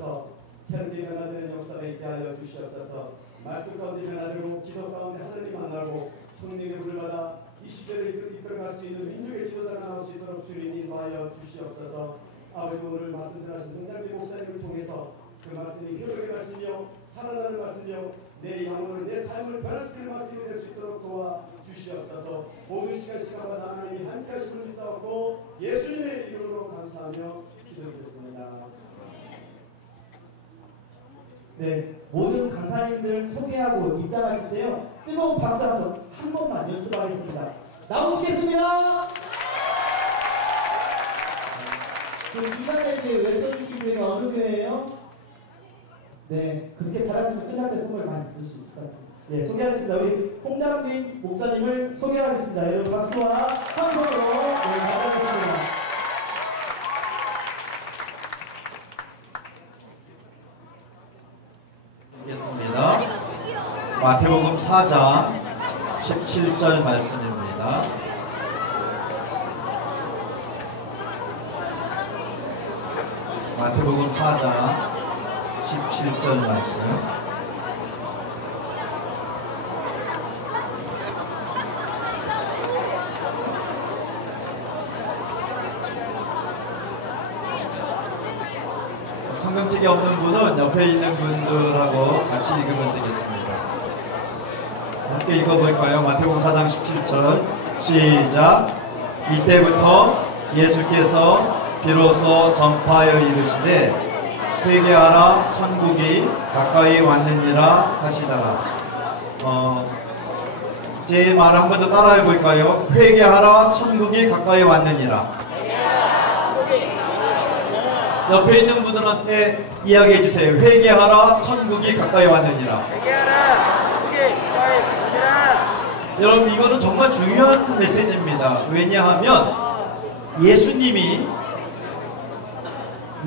주시옵소서. 새롭게 변화되는 역사가 있게 하여 주시옵소서. 말씀 가운데 변화되고 기도 가운데 하늘이 만나고 성령의 불을 받아 이 시대를 이끌어갈 수 있는 민족의 지도자가 나올 수 있도록 주님 인도하여 주시옵소서. 아버지, 오늘 말씀 전하신 동장기 목사님을 통해서 그 말씀이 효력의 말씀이요 살아나는 말씀이요 내 영혼을 내 삶을 변화시키는 말씀이 될 수 있도록 도와 주시옵소서. 모든 시간마다 하나님이 함께 하심을 믿사옵고 예수님의 이름으로 감사하며 기도드렸습니다. 네, 모든 강사님들 소개하고 입장하실 때요 뜨거운 박수 한 번만 연습하겠습니다. 나오시겠습니다. 그 중간에 이제 외쳐주신 교회가 어느 교회예요? 네, 그렇게 잘하시면 끝날 때 선물 많이 받을 수 있을 것 같아요. 네, 소개하겠습니다. 우리 홍당빈 목사님을 소개하겠습니다. 여러분 박수와 함성으로 맞이하겠습니다. 읽겠습니다. 마태복음 4장 17절 말씀입니다. 마태복음 4장 17절 말씀. 성경책이 없는 분은 옆에 있는 분들하고 같이 읽으면 되겠습니다. 함께 읽어볼까요? 마태복음 4장 17절 시작. 이때부터 예수께서 비로소 전파하여 이르시되 회개하라 천국이 가까이 왔느니라 하시더라. 제 말을 한 번 더 따라해 볼까요? 회개하라 천국이 가까이 왔느니라. 옆에 있는 분들한테 이야기해 주세요. 회개하라 천국이 가까이 왔느니라. 회개하라 천국이 가까이 왔느니라. 여러분, 이거는 정말 중요한 메시지입니다. 왜냐하면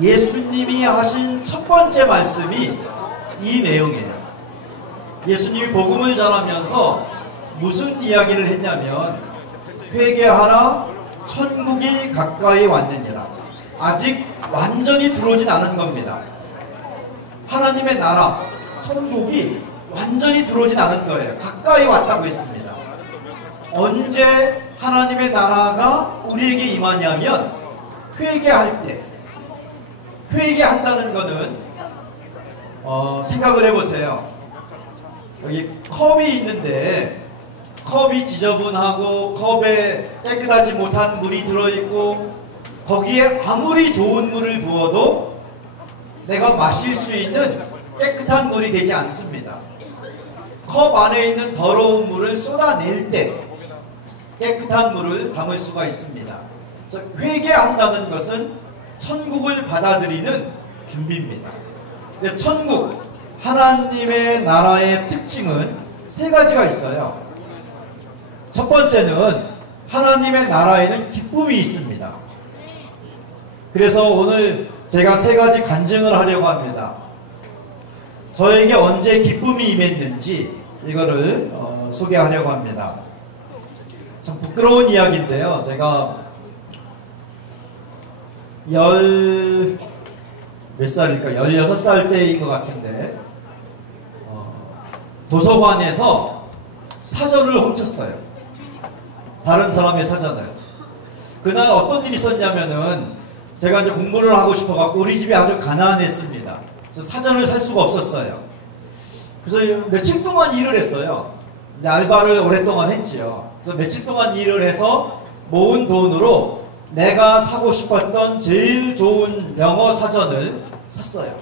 예수님이 하신 첫 번째 말씀이 이 내용이에요. 예수님이 복음을 전하면서 무슨 이야기를 했냐면 회개하라 천국이 가까이 왔느니라. 아직 완전히 들어오진 않은 겁니다. 하나님의 나라 천국이 완전히 들어오진 않은 거예요. 가까이 왔다고 했습니다. 언제 하나님의 나라가 우리에게 임하냐면 회개할 때. 회개한다는 것은 생각을 해보세요. 여기 컵이 있는데 컵이 지저분하고 컵에 깨끗하지 못한 물이 들어있고 거기에 아무리 좋은 물을 부어도 내가 마실 수 있는 깨끗한 물이 되지 않습니다. 컵 안에 있는 더러운 물을 쏟아낼 때 깨끗한 물을 담을 수가 있습니다. 그래서 회개한다는 것은 천국을 받아들이는 준비입니다. 근데 천국, 하나님의 나라의 특징은 세 가지가 있어요. 첫 번째는 하나님의 나라에는 기쁨이 있습니다. 그래서 오늘 제가 세 가지 간증을 하려고 합니다. 저에게 언제 기쁨이 임했는지 이거를 소개하려고 합니다. 참 부끄러운 이야기인데요. 제가 몇 살일까? 16살 때인 것 같은데 도서관에서 사전을 훔쳤어요. 다른 사람의 사전을. 그날 어떤 일이 있었냐면은 제가 이제 공부를 하고 싶어갖고 우리 집이 아주 가난했습니다. 그래서 사전을 살 수가 없었어요. 그래서 며칠 동안 일을 했어요. 알바를 오랫동안 했죠. 그래서 며칠 동안 일을 해서 모은 돈으로 내가 사고 싶었던 제일 좋은 영어 사전을 샀어요.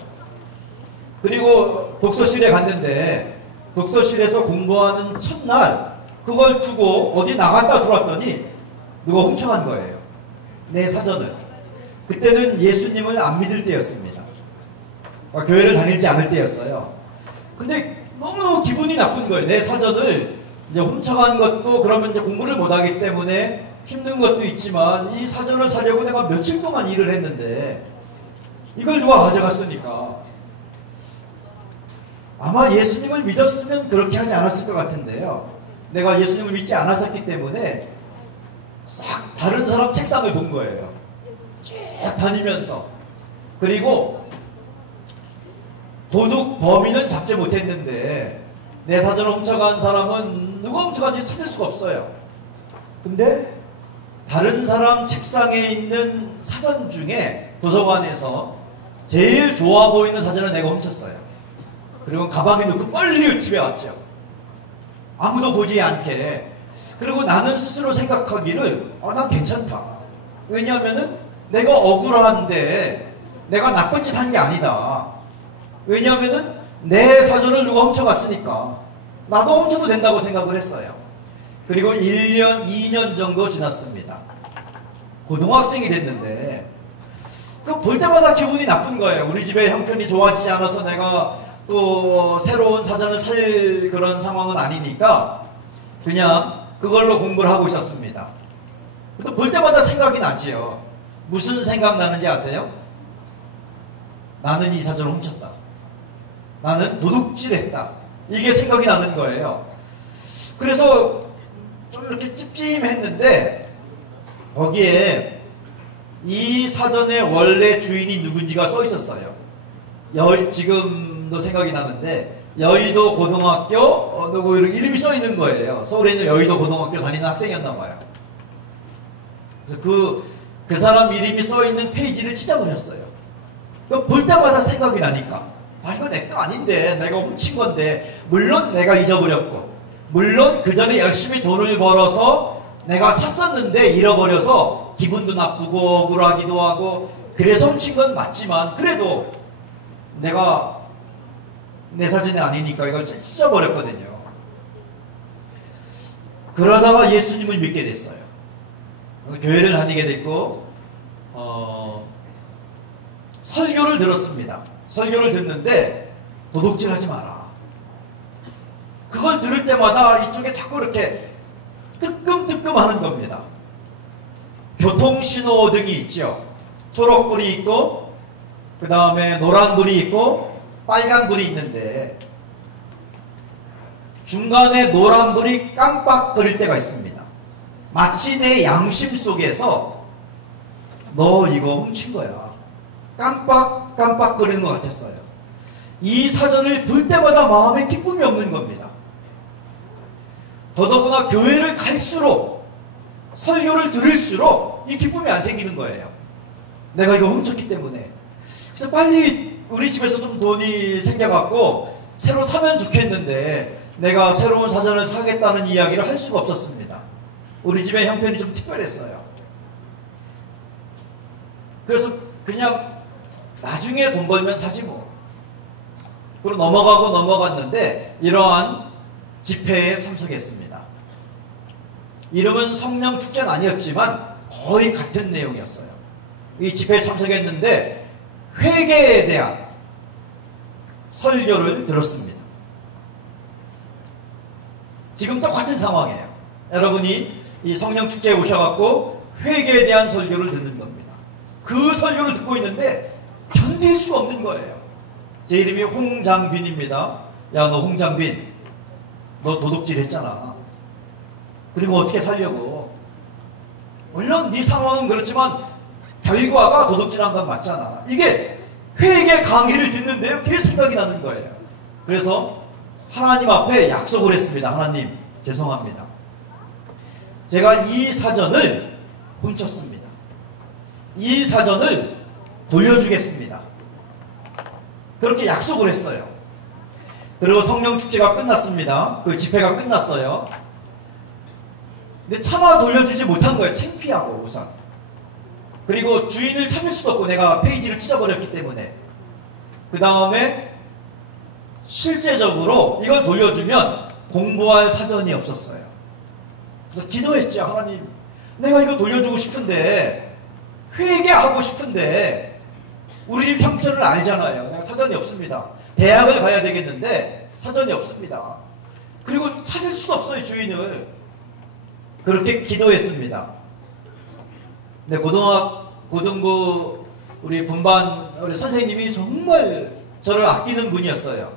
그리고 독서실에 갔는데 독서실에서 공부하는 첫날 그걸 두고 어디 나갔다 들어왔더니 누가 훔쳐간 거예요. 내 사전을. 그때는 예수님을 안 믿을 때였습니다. 교회를 다니지 않을 때였어요. 근데 너무너무 기분이 나쁜 거예요. 내 사전을 이제 훔쳐간 것도 그러면 이제 공부를 못하기 때문에 힘든 것도 있지만 이 사전을 사려고 내가 며칠 동안 일을 했는데 이걸 누가 가져갔으니까 아마 예수님을 믿었으면 그렇게 하지 않았을 것 같은데요. 내가 예수님을 믿지 않았었기 때문에 싹 다른 사람 책상을 본 거예요. 쭉 다니면서. 그리고 도둑 범인은 잡지 못했는데 내 사전을 훔쳐간 사람은 누가 훔쳐간지 찾을 수가 없어요. 근데 다른 사람 책상에 있는 사전 중에 도서관에서 제일 좋아 보이는 사전을 내가 훔쳤어요. 그리고 가방에 넣고 빨리 집에 왔죠. 아무도 보지 않게. 그리고 나는 스스로 생각하기를 난 괜찮다. 왜냐하면은 내가 억울한데 내가 나쁜 짓 한 게 아니다. 왜냐하면은 내 사전을 누가 훔쳐갔으니까 나도 훔쳐도 된다고 생각을 했어요. 그리고 1년, 2년 정도 지났습니다. 고등학생이 됐는데 그 볼 때마다 기분이 나쁜 거예요. 우리 집의 형편이 좋아지지 않아서 내가 또 새로운 사전을 살 그런 상황은 아니니까 그냥 그걸로 공부를 하고 있었습니다. 또 볼 때마다 생각이 나지요. 무슨 생각 나는지 아세요? 나는 이 사전을 훔쳤다. 나는 도둑질했다. 이게 생각이 나는 거예요. 그래서 좀 이렇게 찝찝했는데 거기에 이 사전의 원래 주인이 누군지가 써 있었어요. 지금도 생각이 나는데 여의도 고등학교 누구 이름이 써 있는 거예요. 서울에 있는 여의도 고등학교 다니는 학생이었나 봐요. 그래서 그 사람 이름이 써 있는 페이지를 찢어버렸어요. 볼 때마다 생각이 나니까 이거 내 거 아닌데 내가 훔친 건데 물론 내가 잊어버렸고 물론 그 전에 열심히 돈을 벌어서 내가 샀었는데 잃어버려서 기분도 나쁘고 억울하기도 하고 그래서 훔친 건 맞지만 그래도 내가 내 사진이 아니니까 이걸 찢어버렸거든요. 그러다가 예수님을 믿게 됐어요. 교회를 다니게 됐고 설교를 들었습니다. 설교를 듣는데 도둑질하지 마라. 그걸 들을 때마다 이쪽에 자꾸 이렇게 뜨끔뜨끔 하는 겁니다. 교통신호등이 있죠. 초록불이 있고 그 다음에 노란불이 있고 빨간불이 있는데 중간에 노란불이 깜빡거릴 때가 있습니다. 마치 내 양심 속에서 너 이거 훔친 거야. 깜빡깜빡거리는 것 같았어요. 이 사전을 볼 때마다 마음에 기쁨이 없는 겁니다. 더더구나 교회를 갈수록 설교를 들을수록 이 기쁨이 안 생기는 거예요. 내가 이거 훔쳤기 때문에. 그래서 빨리 우리 집에서 좀 돈이 생겨갖고 새로 사면 좋겠는데 내가 새로운 사전을 사겠다는 이야기를 할 수가 없었습니다. 우리 집의 형편이 좀 특별했어요. 그래서 그냥 나중에 돈 벌면 사지 뭐. 그리고 넘어갔는데 이러한 집회에 참석했습니다. 이름은 성령 축제는 아니었지만 거의 같은 내용이었어요. 이 집회에 참석했는데 회개에 대한 설교를 들었습니다. 지금 똑같은 상황이에요. 여러분이 이 성령 축제에 오셔갖고 회개에 대한 설교를 듣는 겁니다. 그 설교를 듣고 있는데 견딜 수 없는 거예요. 제 이름이 홍장빈입니다. 야, 너 홍장빈, 너 도둑질 했잖아. 그리고 어떻게 살려고? 물론 네 상황은 그렇지만 결과가 도둑질한 건 맞잖아. 이게 회개 강의를 듣는데요, 그게 생각이 나는 거예요. 그래서 하나님 앞에 약속을 했습니다. 하나님, 죄송합니다. 제가 이 사전을 훔쳤습니다. 이 사전을 돌려주겠습니다. 그렇게 약속을 했어요. 그리고 성령 축제가 끝났습니다. 그 집회가 끝났어요. 근데 차마 돌려주지 못한 거예요. 창피하고 우선. 그리고 주인을 찾을 수도 없고 내가 페이지를 찢어버렸기 때문에. 그 다음에 실제적으로 이걸 돌려주면 공부할 사전이 없었어요. 그래서 기도했죠. 하나님, 내가 이거 돌려주고 싶은데 회개하고 싶은데 우리 집 형편을 알잖아요. 내가 사전이 없습니다. 대학을 가야 되겠는데 사전이 없습니다. 그리고 찾을 수도 없어요, 주인을. 그렇게 기도했습니다. 근데 고등부 우리 분반 우리 선생님이 정말 저를 아끼는 분이었어요.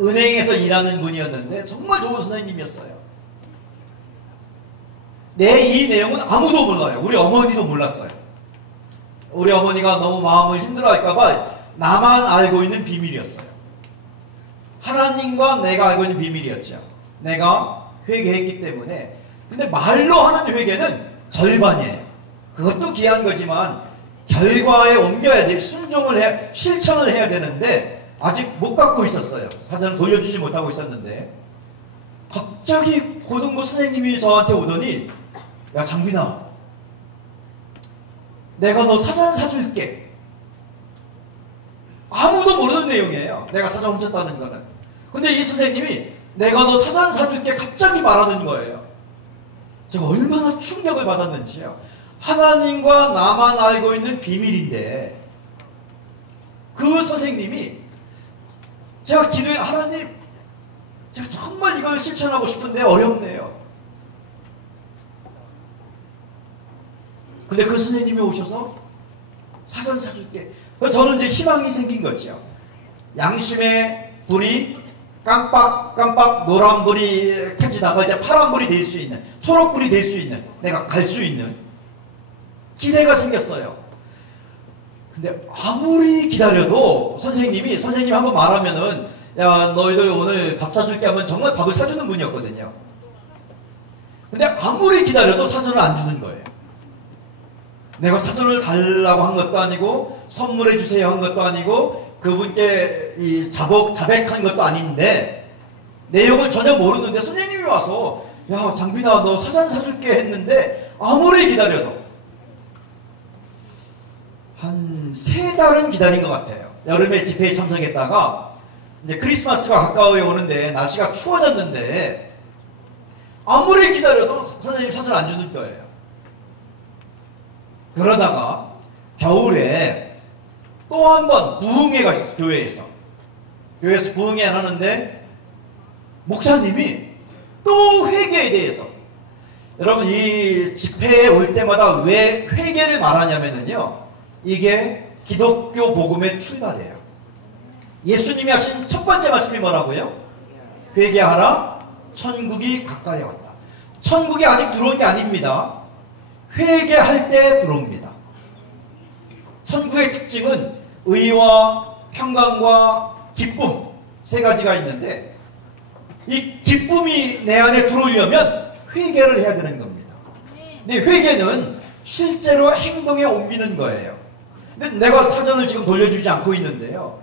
은행에서 일하는 분이었는데 정말 좋은 선생님이었어요. 이 내용은 아무도 몰라요. 우리 어머니도 몰랐어요. 우리 어머니가 너무 마음을 힘들어할까봐 나만 알고 있는 비밀이었어요. 하나님과 내가 알고 있는 비밀이었죠. 내가 회개했기 때문에. 근데 말로 하는 회개는 절반이에요. 그것도 귀한 거지만 결과에 옮겨야 돼. 순종을 해, 실천을 해야 되는데 아직 못 갖고 있었어요. 사전을 돌려주지 못하고 있었는데 갑자기 고등부 선생님이 저한테 오더니 야 장빈아, 내가 너 사전 사줄게. 아무도 모르는 내용이에요. 내가 사전 훔쳤다는 거는. 근데 이 선생님이 내가 너 사전 사줄게 갑자기 말하는 거예요. 제가 얼마나 충격을 받았는지요. 하나님과 나만 알고 있는 비밀인데 그 선생님이 제가 기도해 하나님, 제가 정말 이걸 실천하고 싶은데 어렵네요. 근데 그 선생님이 오셔서 사전 사줄게. 저는 이제 희망이 생긴 거죠. 양심의 불이 깜빡깜빡 노란불이 켜지다가 이제 파란불이 될 수 있는, 초록불이 될 수 있는, 내가 갈 수 있는 기대가 생겼어요. 근데 아무리 기다려도 선생님이 한번 말하면은 야 너희들 오늘 밥 사줄게 하면 정말 밥을 사주는 분이었거든요. 근데 아무리 기다려도 사전을 안 주는 거예요. 내가 사전을 달라고 한 것도 아니고 선물해 주세요 한 것도 아니고 그분께 이 자백한 것도 아닌데 내용을 전혀 모르는데 선생님이 와서 야 장빈아 너 사전 사줄게 했는데 아무리 기다려도 한 3달은 기다린 것 같아요. 여름에 집회에 참석했다가 이제 크리스마스가 가까이 오는데 날씨가 추워졌는데 아무리 기다려도 선생님 사전 안 주는 거예요. 그러다가 겨울에 또 한 번 부흥회가 있었어요. 교회에서 부흥회 하는데 목사님이 또 회개에 대해서, 여러분 이 집회에 올 때마다 왜 회개를 말하냐면요, 이게 기독교 복음의 출발이에요. 예수님이 하신 첫 번째 말씀이 뭐라고요? 회개하라, 천국이 가까이 왔다. 천국이 아직 들어온 게 아닙니다. 회개할 때 들어옵니다. 천국의 특징은 의와 평강과 기쁨 3가지가 있는데 이 기쁨이 내 안에 들어오려면 회개를 해야 되는 겁니다. 근데 회개는 실제로 행동에 옮기는 거예요. 근데 내가 사전을 지금 돌려주지 않고 있는데요.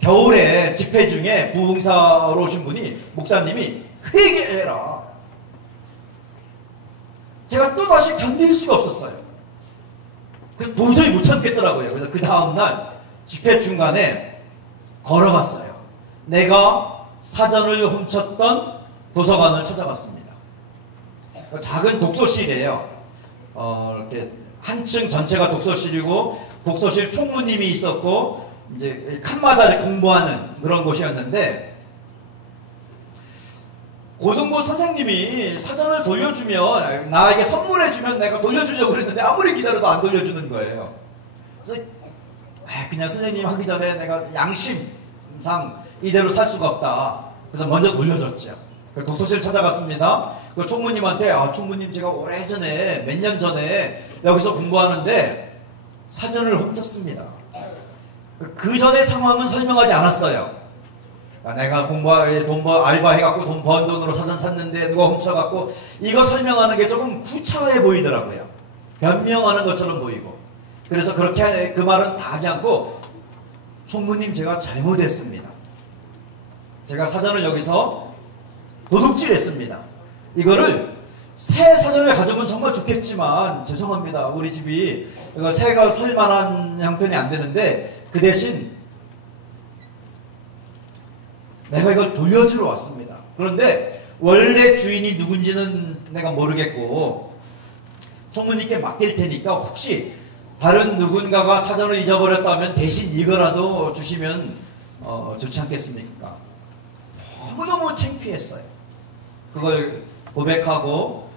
겨울에 집회 중에 부흥사로 오신 분이, 목사님이 회개해라. 제가 또다시 견딜 수가 없었어요. 그래서 도저히 못 참겠더라고요. 그래서 그 다음날 집회 중간에 걸어갔어요. 내가 사전을 훔쳤던 도서관을 찾아갔습니다. 작은 독서실이에요. 이렇게 한층 전체가 독서실이고 독서실 총무님이 있었고 이제 칸마다 공부하는 그런 곳이었는데 고등부 선생님이 사전을 돌려주면 나에게 선물해주면 내가 돌려주려고 그랬는데 아무리 기다려도 안 돌려주는 거예요. 그래서 그냥 선생님 하기 전에 내가 양심상 이대로 살 수가 없다. 그래서 먼저 돌려줬죠. 독서실 찾아갔습니다. 그 총무님한테 총무님 제가 오래전에 몇 년 전에 여기서 공부하는데 사전을 훔쳤습니다. 그 전의 상황은 설명하지 않았어요. 내가 알바해갖고 돈 번 돈으로 사전 샀는데 누가 훔쳐갖고 이거 설명하는 게 조금 구차해 보이더라고요. 변명하는 것처럼 보이고. 그래서 그렇게 그 말은 다 하지 않고 총무님 제가 잘못했습니다. 제가 사전을 여기서 도둑질했습니다. 이거를 새 사전을 가져오면 정말 좋겠지만 죄송합니다. 우리 집이 이거 새가 살만한 형편이 안 되는데 그 대신 내가 이걸 돌려주러 왔습니다. 그런데 원래 주인이 누군지는 내가 모르겠고 총무님께 맡길 테니까 혹시 다른 누군가가 사전을 잊어버렸다면 대신 이거라도 주시면 좋지 않겠습니까? 너무너무 창피했어요. 그걸 고백하고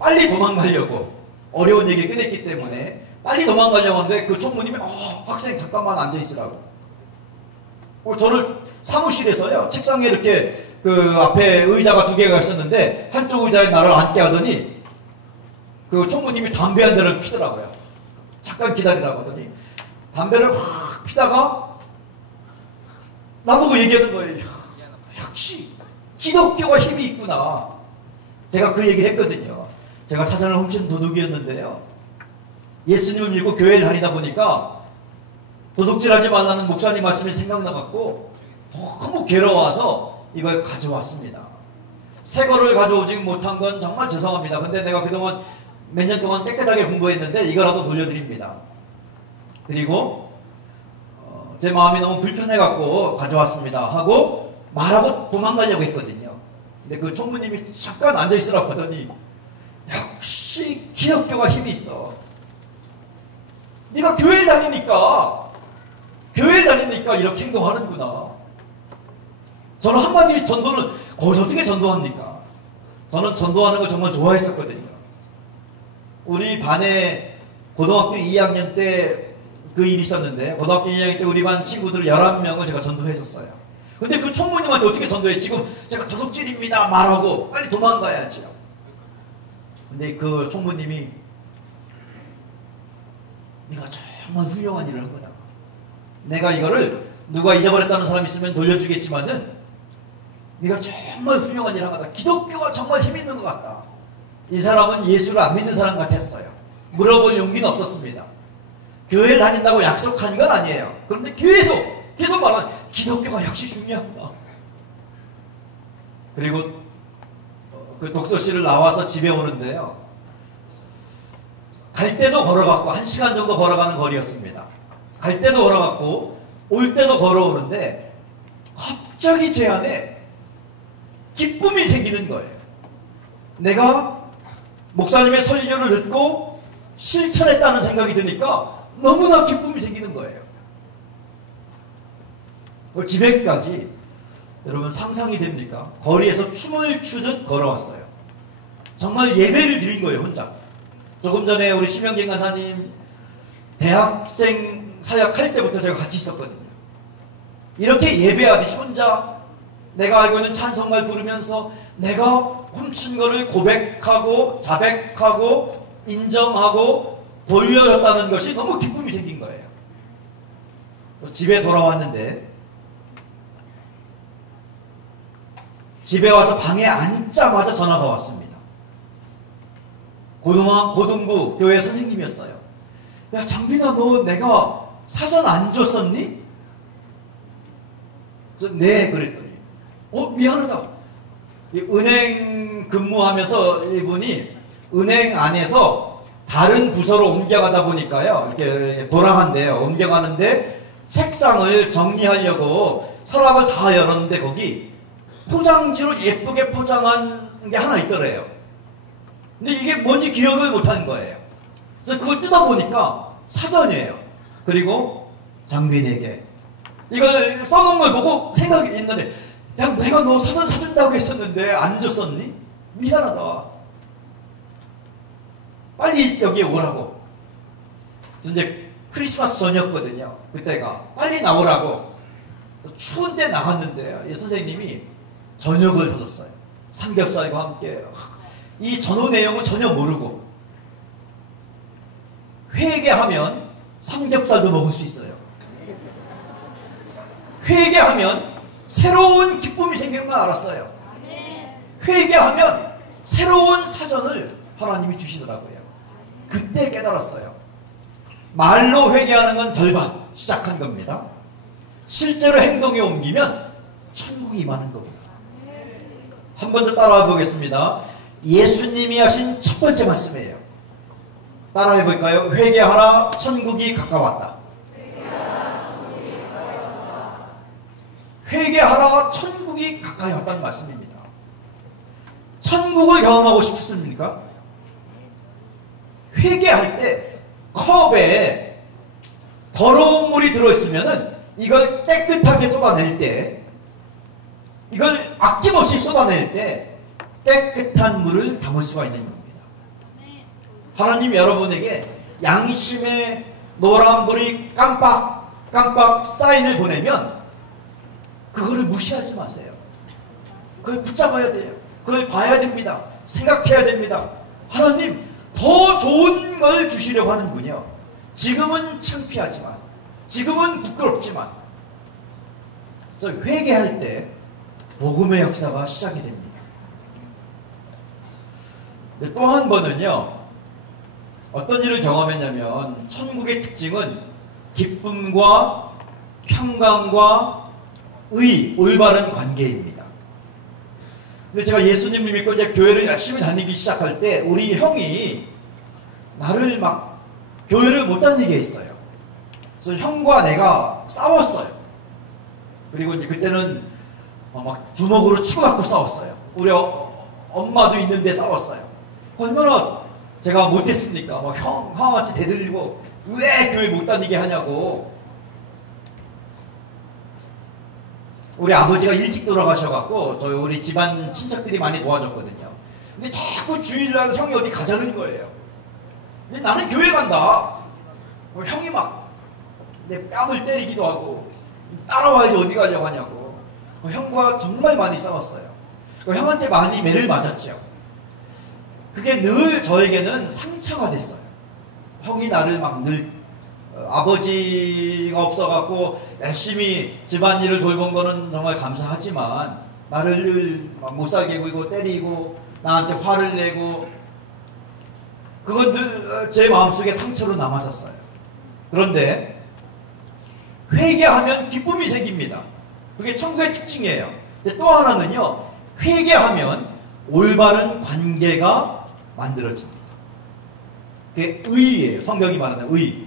빨리 도망가려고, 어려운 얘기 꺼냈기 때문에 빨리 도망가려고 하는데 그 총무님이 학생 잠깐만 앉아있으라고. 저를 사무실에서요, 책상에 이렇게 그 앞에 의자가 2개가 있었는데 한쪽 의자에 나를 앉게 하더니 그 총무님이 담배 한 대를 피더라고요. 잠깐 기다리라고 하더니 담배를 확 피다가 나보고 얘기하는 거예요. 역시 기독교가 힘이 있구나. 제가 그 얘기를 했거든요. 제가 사전을 훔친 도둑이었는데요. 예수님을 믿고 교회를 다니다 보니까 도둑질하지 말라는 목사님 말씀이 생각나갖고 너무 괴로워서 이걸 가져왔습니다. 새 거를 가져오지 못한 건 정말 죄송합니다. 근데 내가 그동안 몇 년 동안 깨끗하게 공부했는데 이거라도 돌려드립니다. 그리고 제 마음이 너무 불편해갖고 가져왔습니다 하고 말하고 도망가려고 했거든요. 근데 그 총무님이 잠깐 앉아있으라고 하더니 역시 기독교가 힘이 있어. 네가 교회를 다니니까 이렇게 행동하는구나. 저는 한마디 전도는 거기서 어떻게 전도합니까? 저는 전도하는 걸 정말 좋아했었거든요. 우리 반에 고등학교 2학년 때 그 일이 있었는데, 고등학교 2학년 때 우리 반 친구들 11명을 제가 전도했었어요. 근데 그 총무님한테 어떻게 전도해? 지금 제가 도둑질입니다 말하고 빨리 도망가야죠. 근데 그 총무님이 네가 정말 훌륭한 일을 한 거다. 내가 이거를 누가 잊어버렸다는 사람이 있으면 돌려주겠지만은 네가 정말 훌륭한 일을 한 거다. 기독교가 정말 힘 있는 것 같다. 이 사람은 예수를 안 믿는 사람 같았어요. 물어볼 용기는 없었습니다. 교회를 다닌다고 약속한 건 아니에요. 그런데 계속 말하는 기독교가 역시 중요하구나. 그리고 그 독서실을 나와서 집에 오는데요. 갈 때도 걸어갔고 1시간 정도 걸어가는 거리였습니다. 갈 때도 걸어갔고 올 때도 걸어오는데 갑자기 제 안에 기쁨이 생기는 거예요. 내가 목사님의 설교를 듣고 실천했다는 생각이 드니까 너무나 기쁨이 생기는 거예요. 집에까지 여러분 상상이 됩니까? 거리에서 춤을 추듯 걸어왔어요. 정말 예배를 드린 거예요, 혼자. 조금 전에 우리 심영진 간사님 대학생 사역할 때부터 제가 같이 있었거든요. 이렇게 예배하듯이 혼자 내가 알고 있는 찬송가를 부르면서 내가 훔친 거를 고백하고 자백하고 인정하고 돌려줬다는 것이 너무 기쁨이 생긴 거예요. 집에 돌아왔는데 집에 와서 방에 앉자마자 전화가 왔습니다. 고등부 교회 선생님이었어요. 야 장빈아, 너 내가 사전 안 줬었니? 그래서 네 그랬더니 미안하다. 은행 근무하면서 이분이 은행 안에서 다른 부서로 옮겨가다 보니까요, 이렇게 돌아간대요. 옮겨가는데 책상을 정리하려고 서랍을 다 열었는데 거기 포장지로 예쁘게 포장한 게 하나 있더래요. 근데 이게 뭔지 기억을 못하는 거예요. 그래서 그걸 뜯어보니까 사전이에요. 그리고 장빈에게 이걸 써놓은 걸 보고 생각이 있는데, 야 내가 너 사전 사준다고 했었는데 안 줬었니? 미안하다. 빨리 여기에 오라고. 이제 크리스마스 전이었거든요. 그때가 빨리 나오라고. 추운 때 나갔는데요, 이 선생님이 저녁을 사줬어요. 삼겹살과 함께. 이 전후 내용은 전혀 모르고 회개하면 삼겹살도 먹을 수 있어요. 회개하면 새로운 기쁨이 생기는 걸 알았어요. 회개하면 새로운 사전을 하나님이 주시더라고요. 그때 깨달았어요. 말로 회개하는 건 절반 시작한 겁니다. 실제로 행동에 옮기면 천국이 임하는 겁니다. 한 번 더 따라와 보겠습니다. 예수님이 하신 첫 번째 말씀이에요. 따라해 볼까요? 회개하라, 천국이 가까웠다. 회개하라, 천국이 가까이 왔다는 말씀입니다. 천국을 경험하고 싶습니까? 회개할 때 컵에 더러운 물이 들어있으면은 이걸 깨끗하게 쏟아낼 때, 이걸 아낌없이 쏟아낼 때 깨끗한 물을 담을 수가 있는 겁니다. 하나님 여러분에게 양심의 노란불이 깜빡깜빡 사인을 보내면 그거를 무시하지 마세요. 그걸 붙잡아야 돼요. 그걸 봐야 됩니다. 생각해야 됩니다. 하나님 더 좋은 걸 주시려고 하는군요. 지금은 창피하지만, 지금은 부끄럽지만, 그래서 회개할 때 복음의 역사가 시작이 됩니다. 또 한 번은요, 어떤 일을 경험했냐면, 천국의 특징은 기쁨과 평강과 올바른 관계입니다. 근데 제가 예수님을 믿고 이제 교회를 열심히 다니기 시작할 때, 우리 형이 나를 막 교회를 못 다니게 했어요. 그래서 형과 내가 싸웠어요. 그리고 이제 그때는 막 주먹으로 치고받고 싸웠어요. 우리 엄마도 있는데 싸웠어요. 얼마나 제가 못했습니까? 막 형한테 대들고 왜 교회 못 다니게 하냐고. 우리 아버지가 일찍 돌아가셔갖고 저희 우리 집안 친척들이 많이 도와줬거든요. 근데 자꾸 주일날 형이 어디 가자는 거예요. 근데 나는 교회 간다. 형이 막 내 뺨을 때리기도 하고 따라와야지 어디 가려고 하냐고. 형과 정말 많이 싸웠어요. 형한테 많이 매를 맞았죠. 그게 늘 저에게는 상처가 됐어요. 형이 나를 막 늘 아버지가 없어갖고 열심히 집안일을 돌본 거는 정말 감사하지만 나를 늘 막 못살게 굴고 때리고 나한테 화를 내고 그건 늘 제 마음속에 상처로 남았었어요. 그런데 회개하면 기쁨이 생깁니다. 그게 천국의 특징이에요. 또 하나는요, 회개하면 올바른 관계가 만들어집니다. 그게 의예요. 성경이 말하는 의.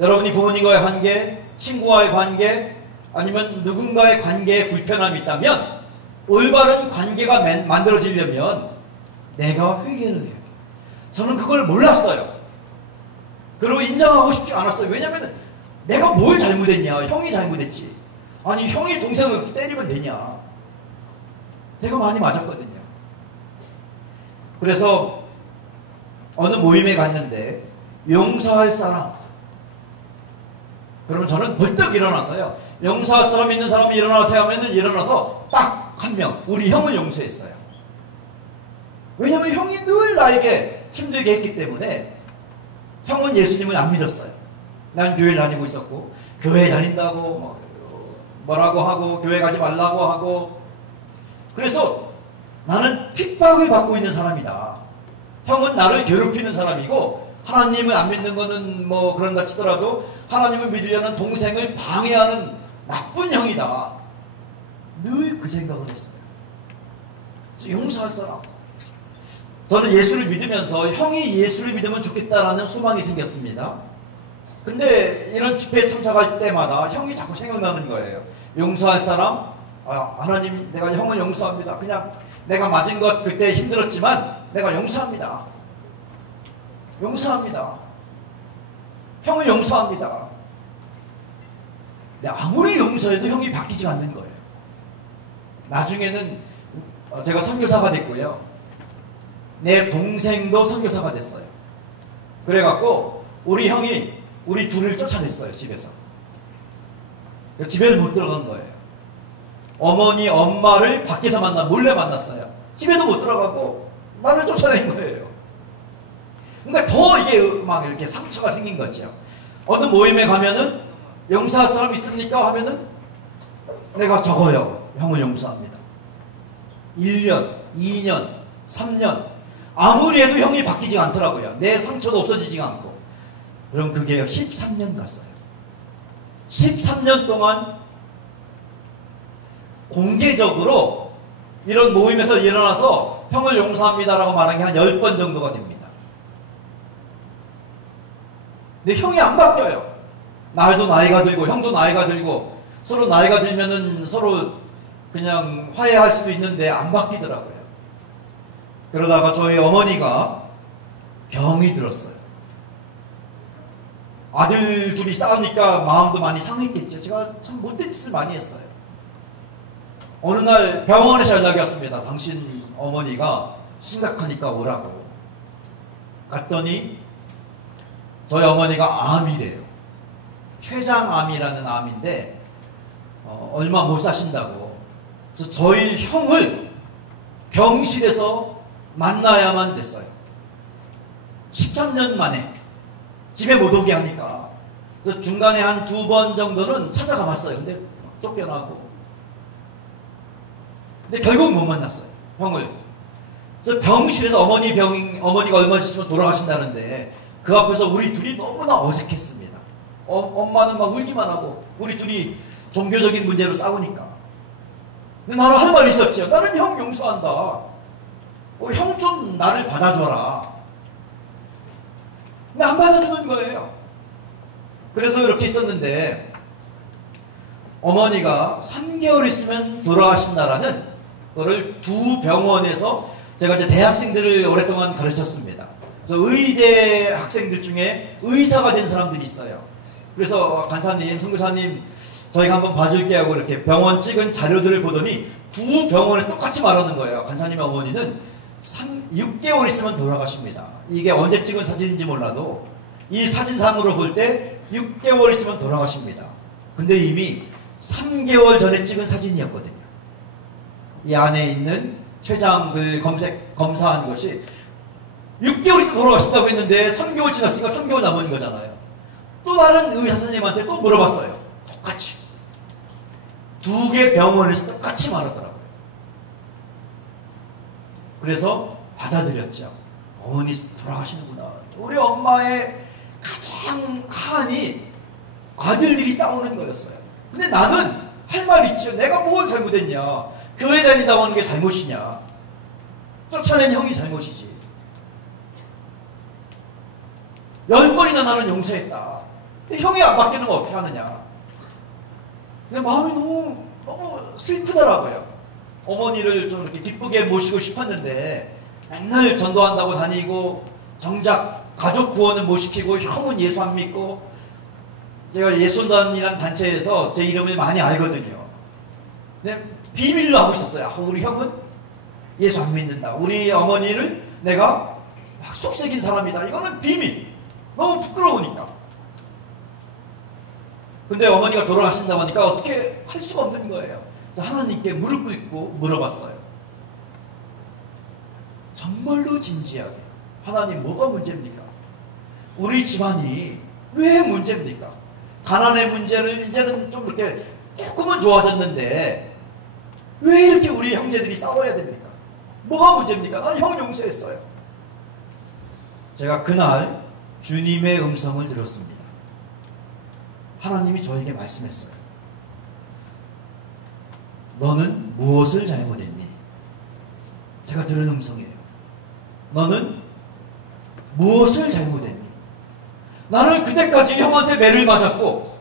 여러분이 부모님과의 관계, 친구와의 관계, 아니면 누군가의 관계에 불편함이 있다면 올바른 관계가 만들어지려면 내가 회개를 해야 돼요. 저는 그걸 몰랐어요. 그리고 인정하고 싶지 않았어요. 왜냐하면 내가 뭘 잘못했냐. 형이 잘못했지. 아니 형이 동생을 그렇게 때리면 되냐. 내가 많이 맞았거든요. 그래서 어느 모임에 갔는데 용서할 사람, 그러면 저는 벌떡 일어나서요, 용서할 사람 있는 사람이 일어나세요 하면은 일어나서 딱 한 명, 우리 형을 용서했어요. 왜냐하면 형이 늘 나에게 힘들게 했기 때문에. 형은 예수님을 안 믿었어요. 난 교회를 다니고 있었고, 교회 다닌다고 뭐라고 하고 교회 가지 말라고 하고, 그래서 나는 핍박을 받고 있는 사람이다. 형은 나를 괴롭히는 사람이고, 하나님을 안 믿는 거는 뭐 그런다 치더라도 하나님을 믿으려는 동생을 방해하는 나쁜 형이다. 늘 그 생각을 했어요. 그래서 용서할 사람. 저는 예수를 믿으면서 형이 예수를 믿으면 좋겠다라는 소망이 생겼습니다. 근데 이런 집회에 참석할 때마다 형이 자꾸 생각나는 거예요. 용서할 사람? 하나님, 내가 형을 용서합니다. 그냥 내가 맞은 것 그때 힘들었지만 내가 용서합니다. 용서합니다. 형을 용서합니다. 근데 아무리 용서해도 형이 바뀌지 않는 거예요. 나중에는 제가 선교사가 됐고요. 내 동생도 선교사가 됐어요. 그래갖고 우리 형이 우리 둘을 쫓아냈어요. 집에서. 집에 못 들어간 거예요. 어머니, 엄마를 밖에서 몰래 만났어요. 집에도 못 들어가고 나를 쫓아낸 거예요. 그러니까 더 이게 막 이렇게 상처가 생긴 거죠. 어느 모임에 가면은 용서할 사람 있습니까? 하면은 내가 적어요. 형을 용서합니다. 1년, 2년, 3년 아무리 해도 형이 바뀌지 않더라고요. 내 상처도 없어지지 않고. 그럼 그게 13년 갔어요. 13년 동안 공개적으로 이런 모임에서 일어나서 형을 용서합니다라고 말한 게 한 10번 정도가 됩니다. 근데 형이 안 바뀌어요. 나도 나이가 들고 형도 나이가 들고 서로 나이가 들면은 서로 그냥 화해할 수도 있는데 안 바뀌더라고요. 그러다가 저희 어머니가 병이 들었어요. 아들 둘이 싸우니까 마음도 많이 상했겠죠. 제가 참 못된 짓을 많이 했어요. 어느 날 병원에서 연락이 왔습니다. 당신 어머니가 심각하니까 오라고. 갔더니 저희 어머니가 암이래요. 췌장암이라는 암인데 얼마 못 사신다고. 그래서 저희 형을 병실에서 만나야만 됐어요. 13년 만에 집에 못 오게 하니까. 그래서 중간에 한 2번 정도는 찾아가 봤어요. 근데 쫓겨나고 근데 결국 못 만났어요. 형을. 그래서 병실에서 어머니가 얼마 있으면 돌아가신다는데 그 앞에서 우리 둘이 너무나 어색했습니다. 엄마는 막 울기만 하고 우리 둘이 종교적인 문제로 싸우니까. 근데 나는 할 말이 있었죠. 나는 형 용서한다. 형 좀 나를 받아줘라. 근데 안 받아주는 거예요. 그래서 이렇게 있었는데 어머니가 3개월 있으면 돌아가신다라는 거를 두 병원에서 제가 이제 대학생들을 오랫동안 가르쳤습니다. 그래서 의대 학생들 중에 의사가 된 사람들이 있어요. 그래서 간사님, 선교사님 저희가 한번 봐줄게 하고 이렇게 병원 찍은 자료들을 보더니 두 병원에서 똑같이 말하는 거예요. 간사님의 어머니는 6개월 있으면 돌아가십니다. 이게 언제 찍은 사진인지 몰라도 이 사진상으로 볼 때 6개월 있으면 돌아가십니다. 근데 이미 3개월 전에 찍은 사진이었거든요. 이 안에 있는 췌장을 검사한 것이 6개월 있다 돌아가신다고 했는데 3개월 지났으니까 3개월 남은 거잖아요. 또 다른 의사 선생님한테 또 물어봤어요. 똑같이. 두 개 병원에서 똑같이 말하더라고요. 그래서 받아들였죠. 어머니 돌아가시는구나. 우리 엄마의 가장 한이 아들들이 싸우는 거였어요. 근데 나는 할 말이 있죠. 내가 뭘 잘못했냐. 교회 다닌다고 하는 게 잘못이냐. 쫓아낸 형이 잘못이지. 10번이나 나는 용서했다. 근데 형이 안 바뀌는 거 어떻게 하느냐. 내 마음이 너무 슬프더라고요. 어머니를 좀 이렇게 기쁘게 모시고 싶었는데 맨날 전도한다고 다니고 정작 가족 구원은 못 시키고 형은 예수 안 믿고 제가 예수단이라는 단체에서 제 이름을 많이 알거든요. 근데 비밀로 하고 있었어요. 우리 형은 예수 안 믿는다. 우리 어머니를 내가 속삭인 사람이다. 이거는 비밀. 너무 부끄러우니까. 근데 어머니가 돌아가신다고 하니까 어떻게 할 수가 없는 거예요. 그래서 하나님께 무릎 꿇고 물어봤어요. 정말로 진지하게. 하나님 뭐가 문제입니까? 우리 집안이 왜 문제입니까? 가난의 문제를 이제는 좀 이렇게 조금은 좋아졌는데 왜 이렇게 우리 형제들이 싸워야 됩니까? 뭐가 문제입니까? 나는 형 용서했어요. 제가 그날 주님의 음성을 들었습니다. 하나님이 저에게 말씀했어요. 너는 무엇을 잘못했니? 제가 들은 음성이에요. 너는 무엇을 잘못했니? 나는 그때까지 형한테 매를 맞았고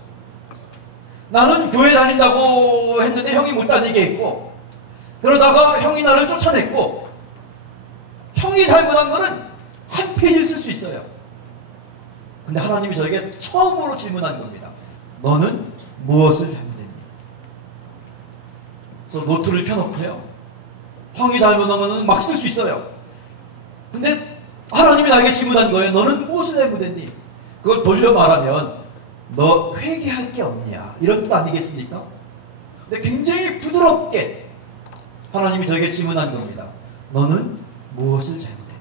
나는 교회 다닌다고 했는데 형이 못 다니게 했고 그러다가 형이 나를 쫓아냈고 형이 잘못한 거는 한 페이지 쓸 수 있어요. 근데 하나님이 저에게 처음으로 질문한 겁니다. 너는 무엇을 잘못했니? 그래서 노트를 펴놓고요. 형이 잘못한 거는 막 쓸 수 있어요. 근데 하나님이 나에게 질문한 거예요. 너는 무엇을 잘못했니? 그걸 돌려 말하면 너 회개할 게 없냐 이런 뜻 아니겠습니까? 근데 굉장히 부드럽게 하나님이 저에게 질문한 겁니다. 너는 무엇을 잘못했니?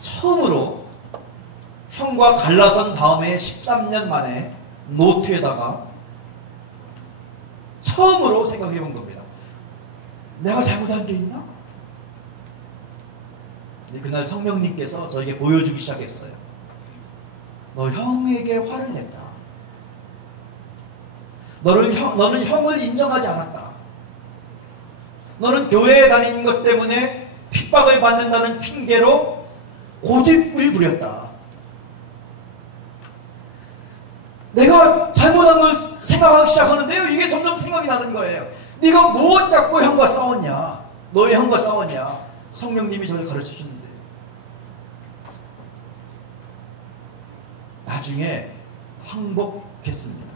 처음으로 형과 갈라선 다음에 13년 만에 노트에다가 처음으로 생각해 본 겁니다. 내가 잘못한 게 있나? 그날 성령님께서 저에게 보여주기 시작했어요. 너 형에게 화를 냈다. 너는 형을 인정하지 않았다. 너는 교회에 다니는 것 때문에 핍박을 받는다는 핑계로 고집을 부렸다. 내가 잘못한 걸 생각하기 시작하는데요. 이게 점점 생각이 나는 거예요. 네가 무엇 갖고 형과 싸웠냐? 너의 형과 싸웠냐? 성령님이 저를 가르쳐 주는데 나중에 항복했습니다.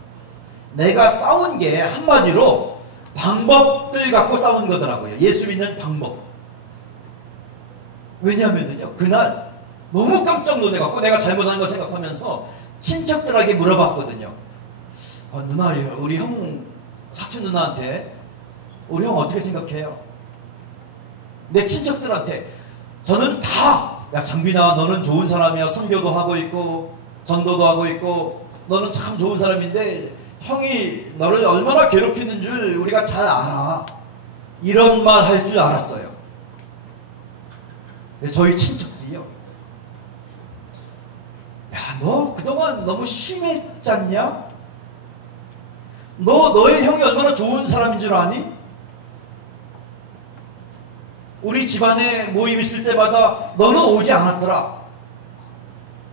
내가 싸운 게 한마디로 방법들 갖고 싸운 거더라고요. 예수 믿는 방법. 왜냐하면요, 그날 너무 깜짝 놀래갖고 내가 잘못한 걸 생각하면서 친척들에게 물어봤거든요. 누나, 우리 형, 사촌 누나한테 우리 형 어떻게 생각해요? 내 친척들한테 저는 다, 야 장빈아, 너는 좋은 사람이야. 선교도 하고 있고 전도도 하고 있고 너는 참 좋은 사람인데 형이 너를 얼마나 괴롭히는 줄 우리가 잘 알아. 이런 말 할 줄 알았어요. 저희 친척들이요. 야, 너 그동안 너무 심했잖냐? 너의 형이 얼마나 좋은 사람인 줄 아니? 우리 집안에 모임 있을 때마다 너는 오지 않았더라.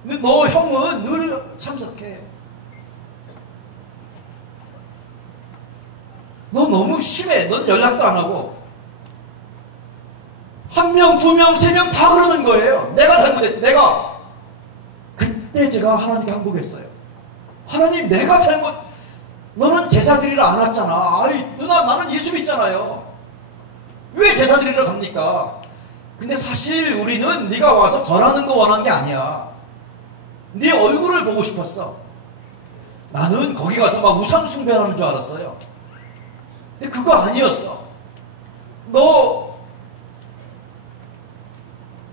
근데 너 형은 늘 참석해. 너 너무 심해. 넌 연락도 안 하고. 한 명, 두 명, 세 명 다 그러는 거예요. 내가 잘못했다. 내가. 그때 제가 하나님께 항복했어요. 하나님, 내가 너는 제사 드리러 안 왔잖아. 아이, 누나, 나는 예수 믿잖아요. 왜 제사 드리러 갑니까? 근데 사실 우리는 네가 와서 절하는 거 원한 게 아니야. 네 얼굴을 보고 싶었어. 나는 거기 가서 막 우상 숭배하는 줄 알았어요. 근데 그거 아니었어. 너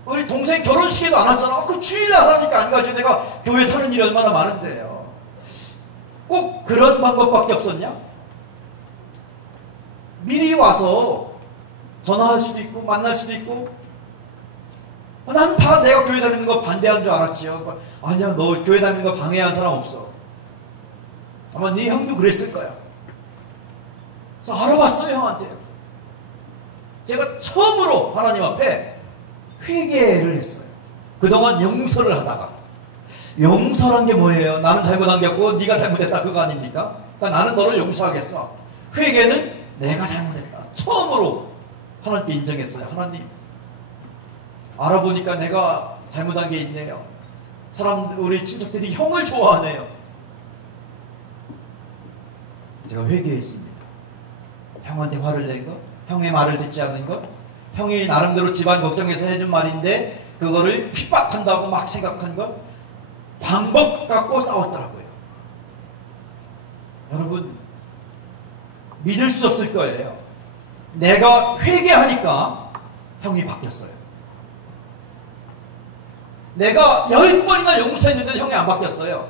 우리 동생 결혼식에도 안 왔잖아. 그 주일날 하라니까 안 가지. 내가 교회 사는 일이 얼마나 많은데요. 꼭 그런 방법밖에 없었냐? 미리 와서 전화할 수도 있고 만날 수도 있고. 난 다 내가 교회 다니는 거 반대한 줄 알았지요. 아니야, 너 교회 다니는 거 방해한 사람 없어. 아마 네 형도 그랬을 거야. 그래서 알아봤어요, 형한테. 제가 처음으로 하나님 앞에 회개를 했어요. 그동안 용서를 하다가. 용서란 게 뭐예요? 나는 잘못한 게 없고 네가 잘못했다, 그거 아닙니까? 그러니까 나는 너를 용서하겠어. 회개는 내가 잘못했다. 처음으로 하나님께 인정했어요. 하나님, 알아보니까 내가 잘못한 게 있네요. 우리 친척들이 형을 좋아하네요. 제가 회개했습니다. 형한테 화를 낸 것, 형의 말을 듣지 않은 것, 형이 나름대로 집안 걱정해서 해준 말인데 그거를 핍박한다고 막 생각한 것, 방법 갖고 싸웠더라고요. 여러분, 믿을 수 없을 거예요. 내가 회개하니까 형이 바뀌었어요. 내가 10번이나 용서했는데 형이 안 바뀌었어요.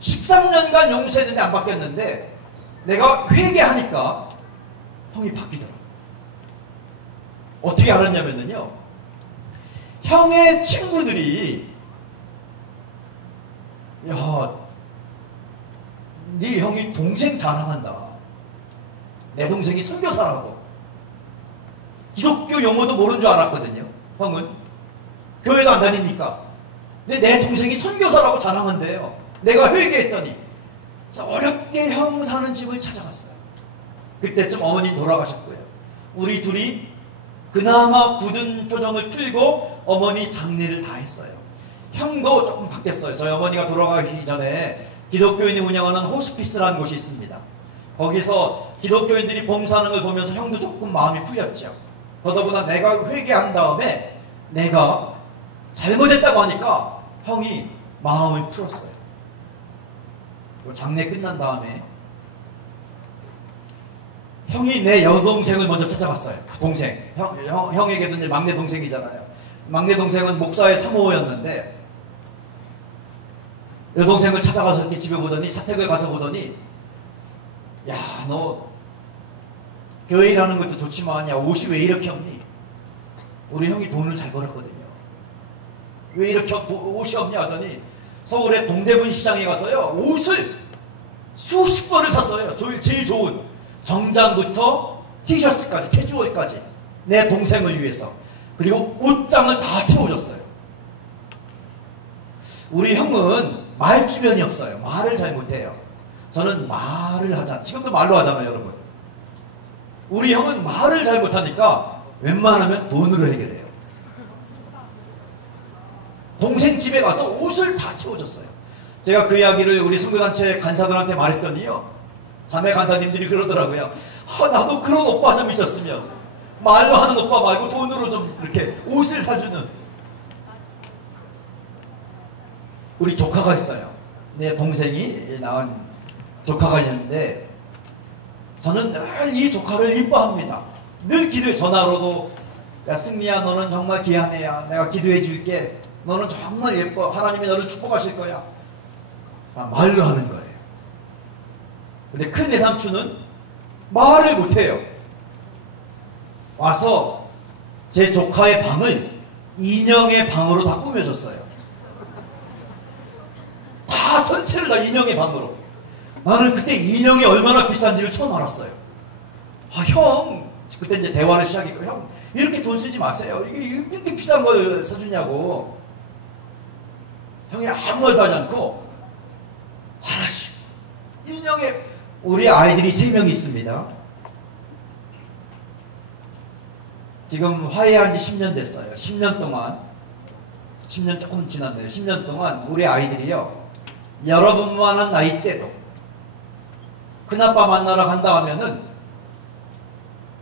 13년간 용서했는데 안 바뀌었는데 내가 회개하니까 형이 바뀌더라고요. 어떻게 알았냐면요, 형의 친구들이 야, 네 형이 동생 자랑한다. 내 동생이 선교사라고. 기독교 용어도 모르는 줄 알았거든요. 형은 교회도 안 다니니까. 근데 내 동생이 선교사라고 자랑한대요. 내가 회개했더니. 그래서 어렵게 형 사는 집을 찾아갔어요. 그때쯤 어머니 돌아가셨고요. 우리 둘이 그나마 굳은 표정을 풀고 어머니 장례를 다 했어요. 형도 조금 바뀌었어요. 저희 어머니가 돌아가기 전에 기독교인이 운영하는 호스피스라는 곳이 있습니다. 거기서 기독교인들이 봉사하는 걸 보면서 형도 조금 마음이 풀렸죠. 더더구나 내가 회개한 다음에 내가 잘못했다고 하니까 형이 마음을 풀었어요. 장례 끝난 다음에 형이 내 여동생을 먼저 찾아갔어요. 그 동생. 형에게도 이제 막내 동생이잖아요. 막내 동생은 목사의 사모였는데 여동생을 찾아가서 이렇게 집에 보더니, 사택을 가서 보더니, 야, 너 교회 일하는 것도 좋지만 야, 옷이 왜 이렇게 없니? 우리 형이 돈을 잘 벌었거든요. 왜 이렇게 옷이 없냐 하더니 서울의 동대문 시장에 가서요, 옷을 수십 벌을 샀어요. 제일 좋은 정장부터 티셔츠까지, 캐주얼까지 내 동생을 위해서. 그리고 옷장을 다 채워줬어요. 우리 형은 말 주변이 없어요. 말을 잘 못해요. 저는 말을 하자. 지금도 말로 하잖아요, 여러분. 우리 형은 말을 잘 못하니까 웬만하면 돈으로 해결해요. 동생 집에 가서 옷을 다 채워줬어요. 제가 그 이야기를 우리 선교단체 간사들한테 말했더니요, 자매 간사님들이 그러더라고요. 나도 그런 오빠 좀 있었으면. 말로 하는 오빠 말고 돈으로 좀 이렇게 옷을 사주는. 우리 조카가 있어요. 내 동생이 낳은 조카가 있는데 저는 늘 이 조카를 이뻐합니다. 늘 기도해. 전화로도 야, 승리야, 너는 정말 귀한 애야. 내가 기도해 줄게. 너는 정말 예뻐. 하나님이 너를 축복하실 거야. 말로 하는 거예요. 근데 큰 외삼촌은 말을 못해요. 와서 제 조카의 방을 인형의 방으로 다 꾸며줬어요. 다 전체를 다 인형의 방으로. 나는 그때 인형이 얼마나 비싼지를 처음 알았어요. 아, 형, 그때 이제 대화를 시작했고, 형, 이렇게 돈 쓰지 마세요. 이렇게 비싼 걸 사주냐고. 형이 아무 말도 하지 않고, 하나씩. 인형의, 우리 아이들이 3명이 있습니다. 지금 화해한 지 10년 됐어요. 10년 동안, 10년 조금 지났네요. 10년 동안 우리 아이들이요, 여러분만한 나이 때도 큰아빠 만나러 간다 하면은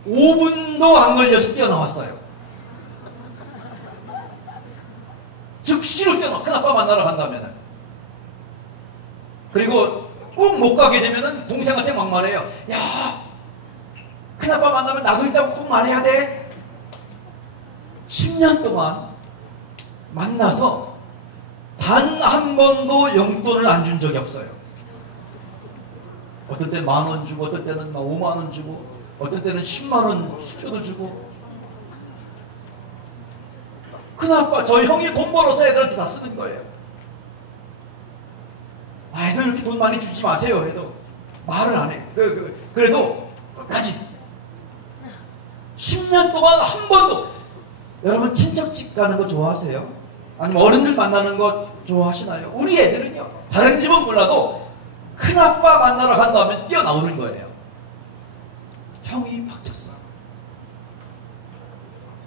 5분도 안 걸려서 뛰어나왔어요. 즉시로 뛰어나, 큰아빠 만나러 간다면은. 그리고 꼭 못 가게 되면은 동생한테 막 말해요. 야, 큰아빠 만나면 나도 있다고 꼭 말해야 돼. 10년 동안 만나서 단 한 번도 용돈을 안 준 적이 없어요. 어떤 때는 10,000원 주고, 어떤 때는 막 50,000원 주고, 어떤 때는 10만원 수표도 주고. 큰아빠, 저희 형이 돈 벌어서 애들한테 다 쓰는 거예요. 아, 애들 이렇게 돈 많이 주지 마세요 해도 말을 안 해. 그래도 끝까지 10년 동안 한 번도. 여러분 친척집 가는 거 좋아하세요? 아니면 어른들 만나는 거 좋아하시나요? 우리 애들은요, 다른 집은 몰라도 큰아빠 만나러 간다 하면 뛰어나오는 거예요. 형이 바뀌었어.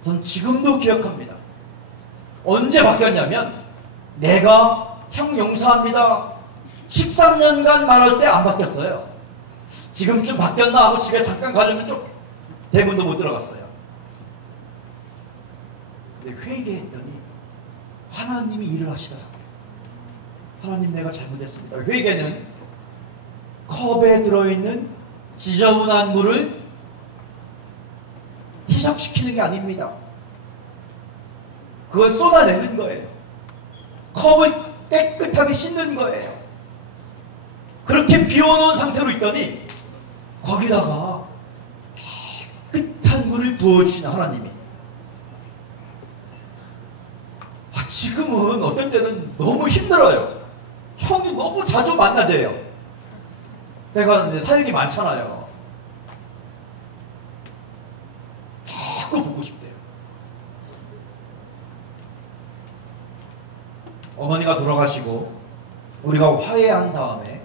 전 지금도 기억합니다. 언제 바뀌었냐면, 내가 형 용서합니다 13년간 말할 때 안 바뀌었어요. 지금쯤 바뀌었나 하고 집에 잠깐 가려면 좀 대문도 못 들어갔어요. 근데 회개했더니 하나님이 일을 하시더라고요. 하나님, 내가 잘못했습니다. 회개는 컵에 들어있는 지저분한 물을 희석시키는 게 아닙니다. 그걸 쏟아내는 거예요. 컵을 깨끗하게 씻는 거예요. 그렇게 비워놓은 상태로 있더니 거기다가 깨끗한 물을 부어주시는 하나님이. 지금은 어떤 때는 너무 힘들어요. 형이 너무 자주 만나재요. 내가 이제 사역이 많잖아요. 자꾸 보고 싶대요. 어머니가 돌아가시고 우리가 화해한 다음에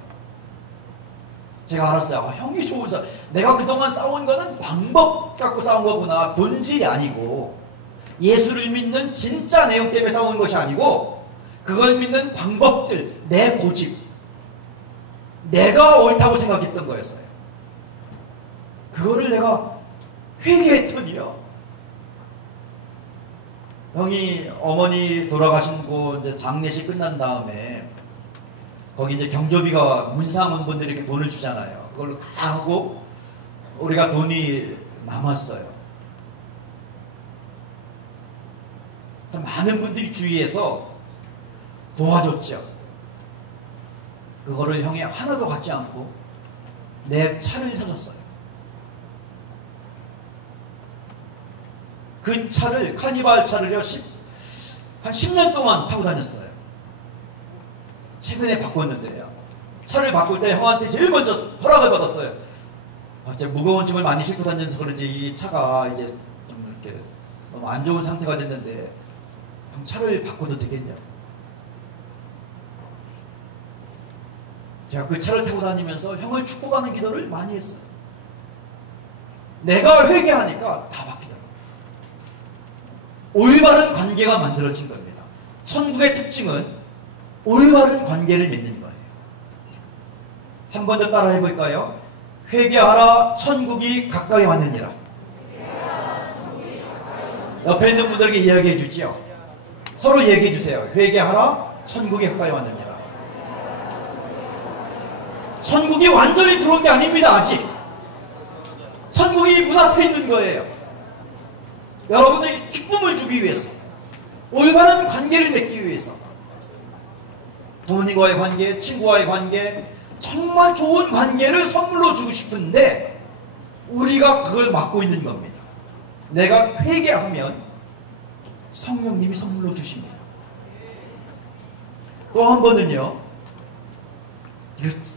제가 알았어요. 아, 형이 좋은 사람. 내가 그동안 싸운 거는 방법 갖고 싸운 거구나. 본질이 아니고, 예수를 믿는 진짜 내용 때문에 싸우는 것이 아니고, 그걸 믿는 방법들, 내 고집, 내가 옳다고 생각했던 거였어요. 그거를 내가 회개했더니요, 형이 어머니 돌아가신 곳 이제 장례식 끝난 다음에 거기 이제 경조비가 문상원분들이 이렇게 돈을 주잖아요. 그걸로 다 하고 우리가 돈이 남았어요. 많은 분들이 주위에서 도와줬죠. 그거를 형이 하나도 갖지 않고 내 차를 사줬어요. 그 차를, 카니발 차를요, 한 10년 동안 타고 다녔어요. 최근에 바꿨는데요, 차를 바꿀 때 형한테 제일 먼저 허락을 받았어요. 제가 무거운 짐을 많이 싣고 다니면서 그런지 이 차가 이제 좀 이렇게 너무 안 좋은 상태가 됐는데, 형 차를 바꿔도 되겠냐? 제가 그 차를 타고 다니면서 형을 축복하는 기도를 많이 했어요. 내가 회개하니까 다 바뀌더라고요. 올바른 관계가 만들어진 겁니다. 천국의 특징은 올바른 관계를 맺는 거예요. 한 번 더 따라 해볼까요? 회개하라, 천국이 가까이 왔느니라. 옆에 있는 분들에게 이야기해 주지요. 서로 얘기해 주세요. 회개하라, 천국이 가까이 왔느니라. 천국이 완전히 들어온 게 아닙니다. 아직 천국이 문 앞에 있는 거예요. 여러분에게 기쁨을 주기 위해서, 올바른 관계를 맺기 위해서, 부모님과의 관계, 친구와의 관계, 정말 좋은 관계를 선물로 주고 싶은데 우리가 그걸 막고 있는 겁니다. 내가 회개하면 성령님이 선물로 주십니다. 또 한 번은요,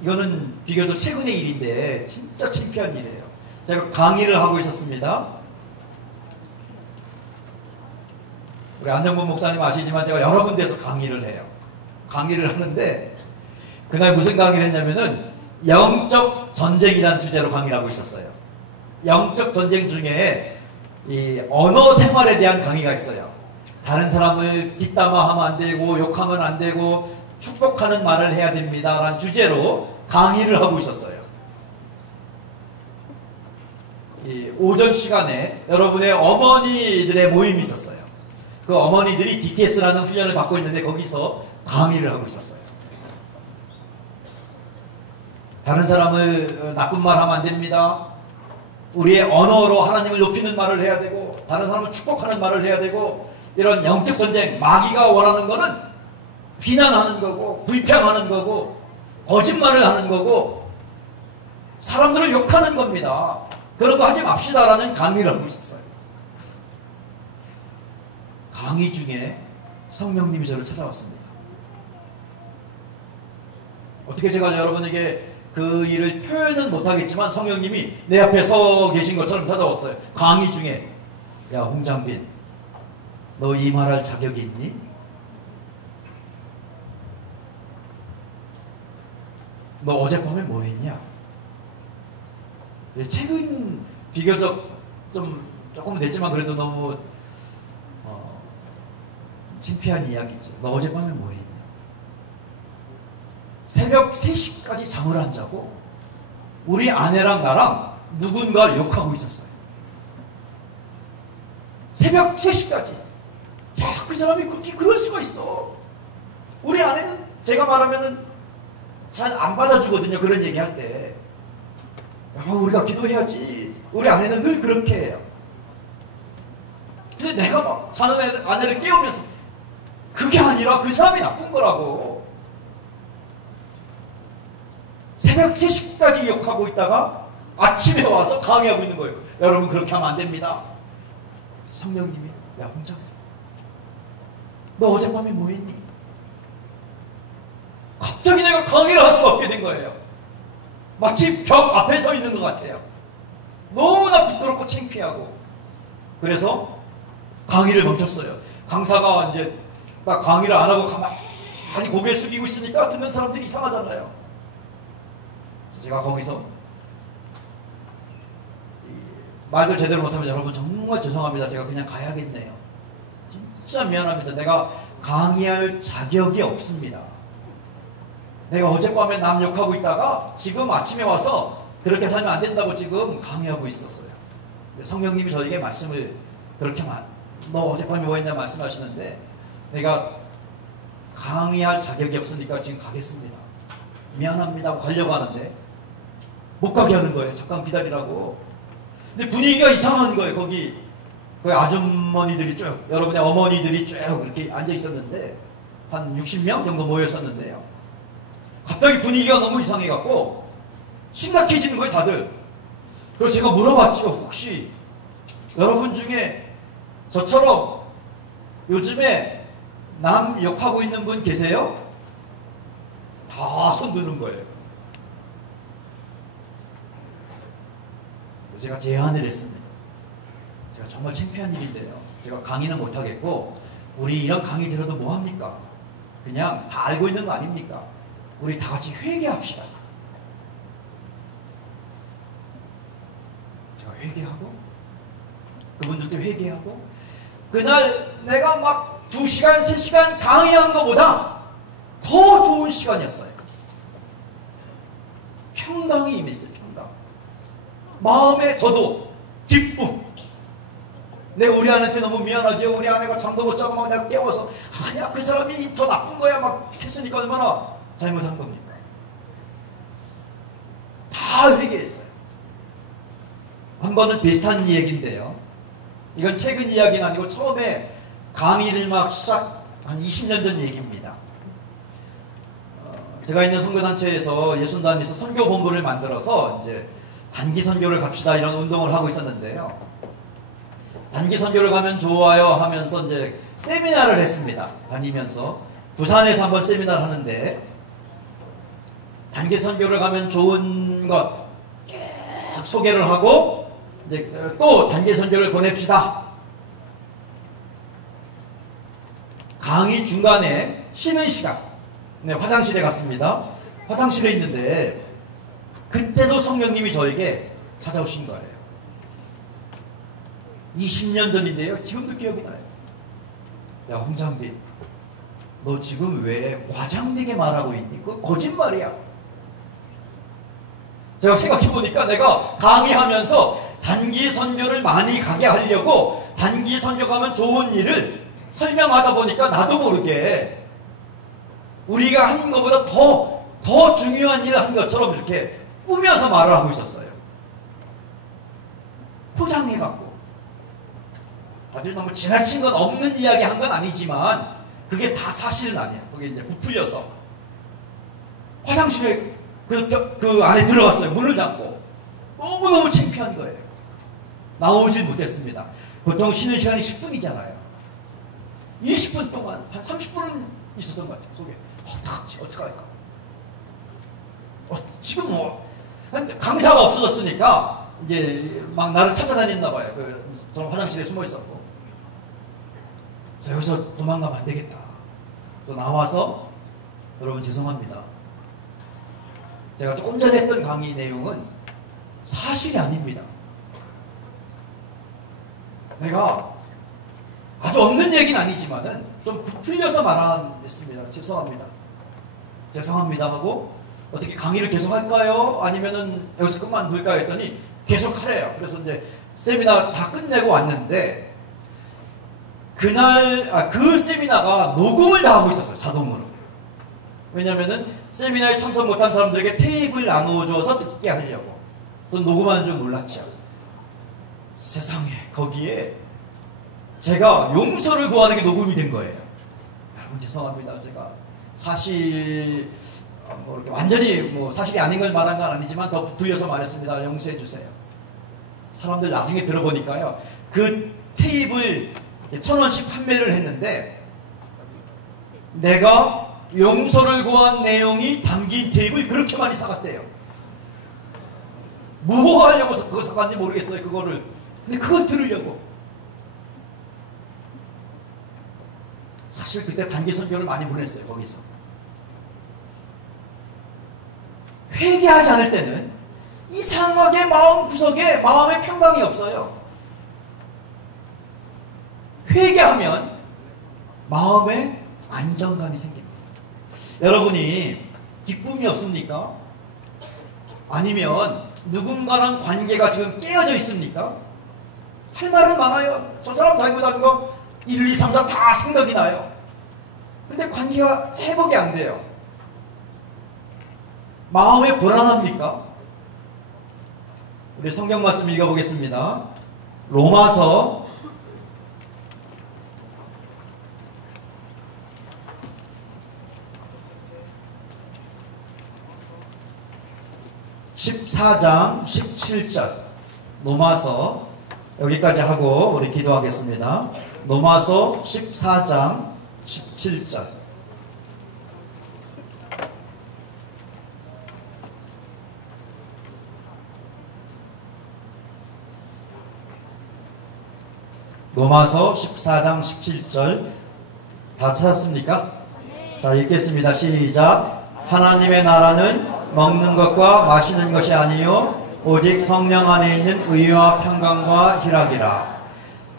이거는 비교적 최근의 일인데 진짜 창피한 일이에요. 제가 강의를 하고 있었습니다. 우리 안정범 목사님 아시지만 제가 여러 군데에서 강의를 해요. 강의를 하는데 그날 무슨 강의를 했냐면은 영적 전쟁이라는 주제로 강의를 하고 있었어요. 영적 전쟁 중에 이 언어 생활에 대한 강의가 있어요. 다른 사람을 뒷담화하면 안 되고 욕하면 안 되고 축복하는 말을 해야 됩니다 라는 주제로 강의를 하고 있었어요. 이 오전 시간에 여러분의 어머니들의 모임이 있었어요. 그 어머니들이 DTS라는 훈련을 받고 있는데 거기서 강의를 하고 있었어요. 다른 사람을 나쁜 말 하면 안 됩니다. 우리의 언어로 하나님을 높이는 말을 해야 되고 다른 사람을 축복하는 말을 해야 되고 이런 영적 전쟁, 마귀가 원하는 거는 비난하는 거고 불평하는 거고 거짓말을 하는 거고 사람들을 욕하는 겁니다. 그런 거 하지 맙시다라는 강의를 하고 있었어요. 강의 중에 성령님이 저를 찾아왔습니다. 어떻게 제가 여러분에게 그 일을 표현은 못하겠지만 성령님이 내 앞에 서 계신 것처럼 찾아왔어요. 강의 중에 야 홍장빈 너 이 말할 자격이 있니? 너 어젯밤에 뭐 했냐? 최근 비교적 조금 됐지만 그래도 너무 창피한 이야기죠. 너 어젯밤에 뭐 했냐? 새벽 3시까지 잠을 안 자고 우리 아내랑 나랑 누군가 욕하고 있었어요. 새벽 3시까지. 야, 그 사람이 그렇게 그럴 수가 있어. 우리 아내는 제가 말하면은 잘 안 받아주거든요. 그런 얘기 할 때. 야, 우리가 기도해야지. 우리 아내는 늘 그렇게 해요. 근데 내가 막 자는 아내를 깨우면서 그게 아니라 그 사람이 나쁜 거라고. 새벽 3시까지 욕하고 있다가 아침에 와서 강의하고 있는 거예요. 여러분 그렇게 하면 안 됩니다. 성령님이 야 홍장 너 어젯밤에 뭐 했니? 갑자기 내가 강의를 할 수밖에 된 거예요. 마치 벽 앞에 서 있는 것 같아요. 너무나 부끄럽고 창피하고. 그래서 강의를 멈췄어요. 강사가 이제 딱 강의를 안 하고 가만히 고개 숙이고 있으니까 듣는 사람들이 이상하잖아요. 그래서 제가 거기서 말도 제대로 못하면 여러분 정말 죄송합니다. 제가 그냥 가야겠네요. 진짜 미안합니다. 내가 강의할 자격이 없습니다. 내가 어젯밤에 남 욕하고 있다가 지금 아침에 와서 그렇게 살면 안 된다고 지금 강의하고 있었어요. 성령님이 저에게 말씀을 그렇게 너 어젯밤에 뭐 했냐 말씀하시는데 내가 강의할 자격이 없으니까 지금 가겠습니다. 미안합니다 하고 가려고 하는데 못 가게 하는 거예요. 잠깐 기다리라고. 근데 분위기가 이상한 거예요. 거기 아주머니들이 쭉, 여러분의 어머니들이 쭉 이렇게 앉아 있었는데 한 60명 정도 모여 있었는데요. 갑자기 분위기가 너무 이상해갖고 심각해지는 거예요, 다들. 그래서 제가 물어봤죠. 혹시 여러분 중에 저처럼 요즘에 남 욕하고 있는 분 계세요? 다 손 드는 거예요. 제가 제안을 했습니다. 제가 정말 창피한 일인데요. 제가 강의는 못하겠고 우리 이런 강의 들어도 뭐합니까? 그냥 다 알고 있는 거 아닙니까? 우리 다 같이 회개합시다. 제가 회개하고 그분들도 회개하고 그날 내가 막 2시간 3시간 강의한 것보다 더 좋은 시간이었어요. 평강이 임했어요. 평강. 마음에 저도 기쁨. 내가 우리 아내한테 너무 미안하죠. 우리 아내가 잠도 못 자고 막 내가 깨워서 아니야 그 사람이 더 나쁜 거야 막 했으니까 얼마나 잘못한 겁니까? 다 회개했어요. 한 번은 비슷한 얘기인데요. 이건 최근 이야기는 아니고 처음에 강의를 막 시작 한 20년 전 얘기입니다. 제가 있는 선교단체에서 예순단에서 선교본부를 만들어서 이제 단기 선교를 갑시다 이런 운동을 하고 있었는데요. 단기 선교를 가면 좋아요 하면서 이제 세미나를 했습니다. 다니면서 부산에서 한번 세미나를 하는데 단기 선교를 가면 좋은 것 쭉 소개를 하고 이제 또 단기 선교를 보냅시다. 강의 중간에 쉬는 시간, 네, 화장실에 갔습니다. 화장실에 있는데 그때도 성령님이 저에게 찾아오신 거예요. 20년 전인데요. 지금도 기억이 나요. 야, 홍장빈, 너 지금 왜 과장되게 말하고 있니? 그거 거짓말이야. 제가 생각해보니까 내가 강의하면서 단기 선교를 많이 가게 하려고 단기 선교 가면 좋은 일을 설명하다 보니까 나도 모르게 우리가 한 것보다 더 중요한 일을 한 것처럼 이렇게 꾸며서 말을 하고 있었어요. 포장해갖고. 아주 너무 지나친 건 없는 이야기 한 건 아니지만 그게 다 사실은 아니에요. 거기 이제 부풀려서. 화장실에 그 안에 들어갔어요. 문을 닫고. 너무너무 창피한 거예요. 나오질 못했습니다. 보통 쉬는 시간이 10분이잖아요. 20분 동안 한 30분은 있었던 것 같아요. 속에. 어떡하지? 어떡할까? 지금 뭐 강사가 없어졌으니까 이제 막 나를 찾아다녔나 봐요. 저는 화장실에 숨어 있었고. 자, 여기서 도망가면 안 되겠다. 또 나와서 여러분 죄송합니다. 제가 조금 전에 했던 강의 내용은 사실이 아닙니다. 내가 아주 없는 얘기는 아니지만은 좀 부풀려서 말했습니다. 죄송합니다. 죄송합니다 하고 어떻게 강의를 계속 할까요? 아니면은 여기서 그만둘까요? 했더니 계속 하래요. 그래서 이제 세미나 다 끝내고 왔는데 그날 그 세미나가 녹음을 다 하고 있었어요. 자동으로. 왜냐면은 세미나에 참석 못한 사람들에게 테이프를 나누어줘서 듣게 하려고. 또 녹음하는 줄 몰랐죠. 세상에 거기에 제가 용서를 구하는 게 녹음이 된 거예요. 여러분 죄송합니다. 제가 사실 뭐 이렇게 완전히 뭐 사실이 아닌 걸 말한 건 아니지만 더 부풀려서 말했습니다. 용서해 주세요. 사람들 나중에 들어보니까요. 그 테이프를 1,000원씩 판매를 했는데 내가 용서를 구한 내용이 담긴 테이프를 그렇게 많이 사갔대요. 뭐 하려고 그거 사갔는지 모르겠어요. 그거를. 근데 그걸 들으려고. 사실 그때 단기 선교를 많이 보냈어요. 거기서. 회개하지 않을 때는 이상하게 마음 구석에 마음의 평강이 없어요. 회개하면 마음에 안정감이 생깁니다. 여러분이 기쁨이 없습니까? 아니면 누군가랑 관계가 지금 깨어져 있습니까? 할 말은 많아요. 저 사람 잘못한 거 1, 2, 3, 4 다 생각이 나요. 근데 관계가 회복이 안 돼요. 마음에 불안합니까? 우리 성경 말씀 읽어보겠습니다. 로마서 14장 17절 로마서 여기까지 하고 우리 기도하겠습니다. 로마서 14장 17절 로마서 14장 17절 다 찾았습니까? 자, 읽겠습니다. 시작. 하나님의 나라는 먹는 것과 마시는 것이 아니요 오직 성령 안에 있는 의와 평강과 희락이라.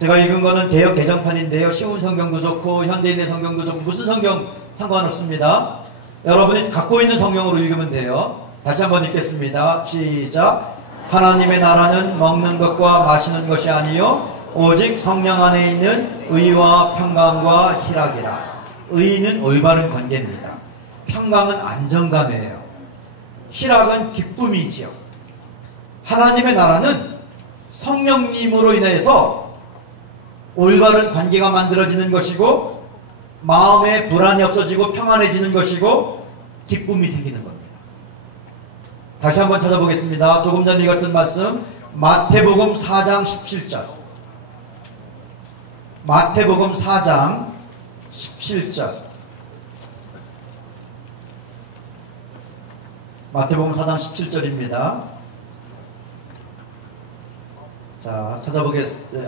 제가 읽은 거는 개역 개정판인데요. 쉬운 성경도 좋고 현대인의 성경도 좋고 무슨 성경 상관없습니다. 여러분이 갖고 있는 성경으로 읽으면 돼요. 다시 한번 읽겠습니다. 시작. 하나님의 나라는 먹는 것과 마시는 것이 아니요 오직 성령 안에 있는 의와 평강과 희락이라. 의는 올바른 관계입니다. 평강은 안정감이에요. 희락은 기쁨이지요. 하나님의 나라는 성령님으로 인해서 올바른 관계가 만들어지는 것이고 마음에 불안이 없어지고 평안해지는 것이고 기쁨이 생기는 겁니다. 다시 한번 찾아보겠습니다. 조금 전에 읽었던 말씀 마태복음 4장 17절. 마태복음 4장 17절. 마태복음 4장 17절입니다. 자,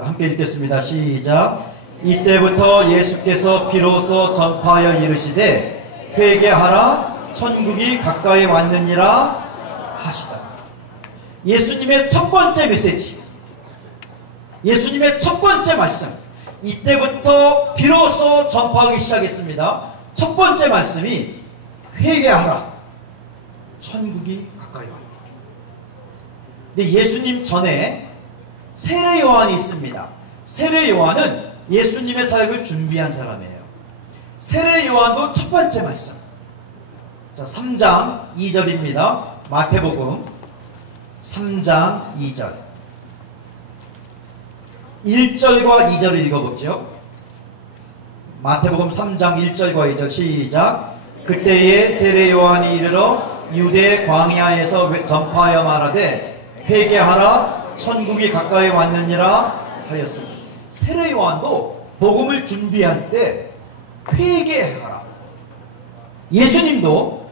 함께 읽겠습니다. 시작. 이때부터 예수께서 비로소 전파하여 이르시되 회개하라 천국이 가까이 왔느니라 하시다. 예수님의 첫 번째 메시지, 예수님의 첫 번째 말씀, 이때부터 비로소 전파하기 시작했습니다. 첫 번째 말씀이 회개하라 천국이 가까이 왔다. 근데 예수님 전에 세례 요한이 있습니다. 세례 요한은 예수님의 사역을 준비한 사람이에요. 세례 요한도 첫 번째 말씀. 자, 3장 2절입니다. 마태복음 3장 2절. 1절과 2절을 읽어보죠. 마태복음 3장 1절과 2절 시작. 그때에 세례 요한이 이르러 유대 광야에서 전파하여 말하되 회개하라 천국이 가까이 왔느니라 하였습니다. 세례 요한도 복음을 준비할 때 회개하라. 예수님도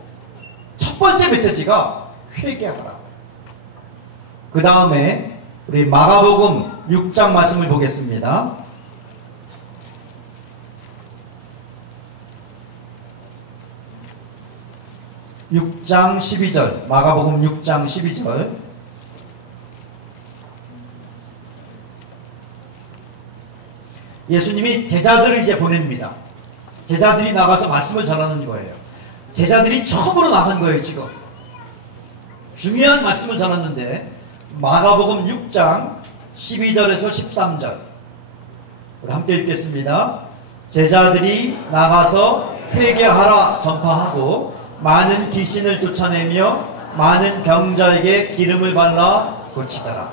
첫 번째 메시지가 회개하라. 그 다음에 우리 마가복음 6장 말씀을 보겠습니다. (6장 12절) 마가복음 6장 12절. 예수님이 제자들을 이제 보냅니다. 제자들이 나가서 말씀을 전하는 거예요. 제자들이 처음으로 나간 거예요. 지금 중요한 말씀을 전했는데 마가복음 6장 12절에서 13절 우리 함께 읽겠습니다. 제자들이 나가서 회개하라 전파하고 많은 귀신을 쫓아내며 많은 병자에게 기름을 발라 고치더라.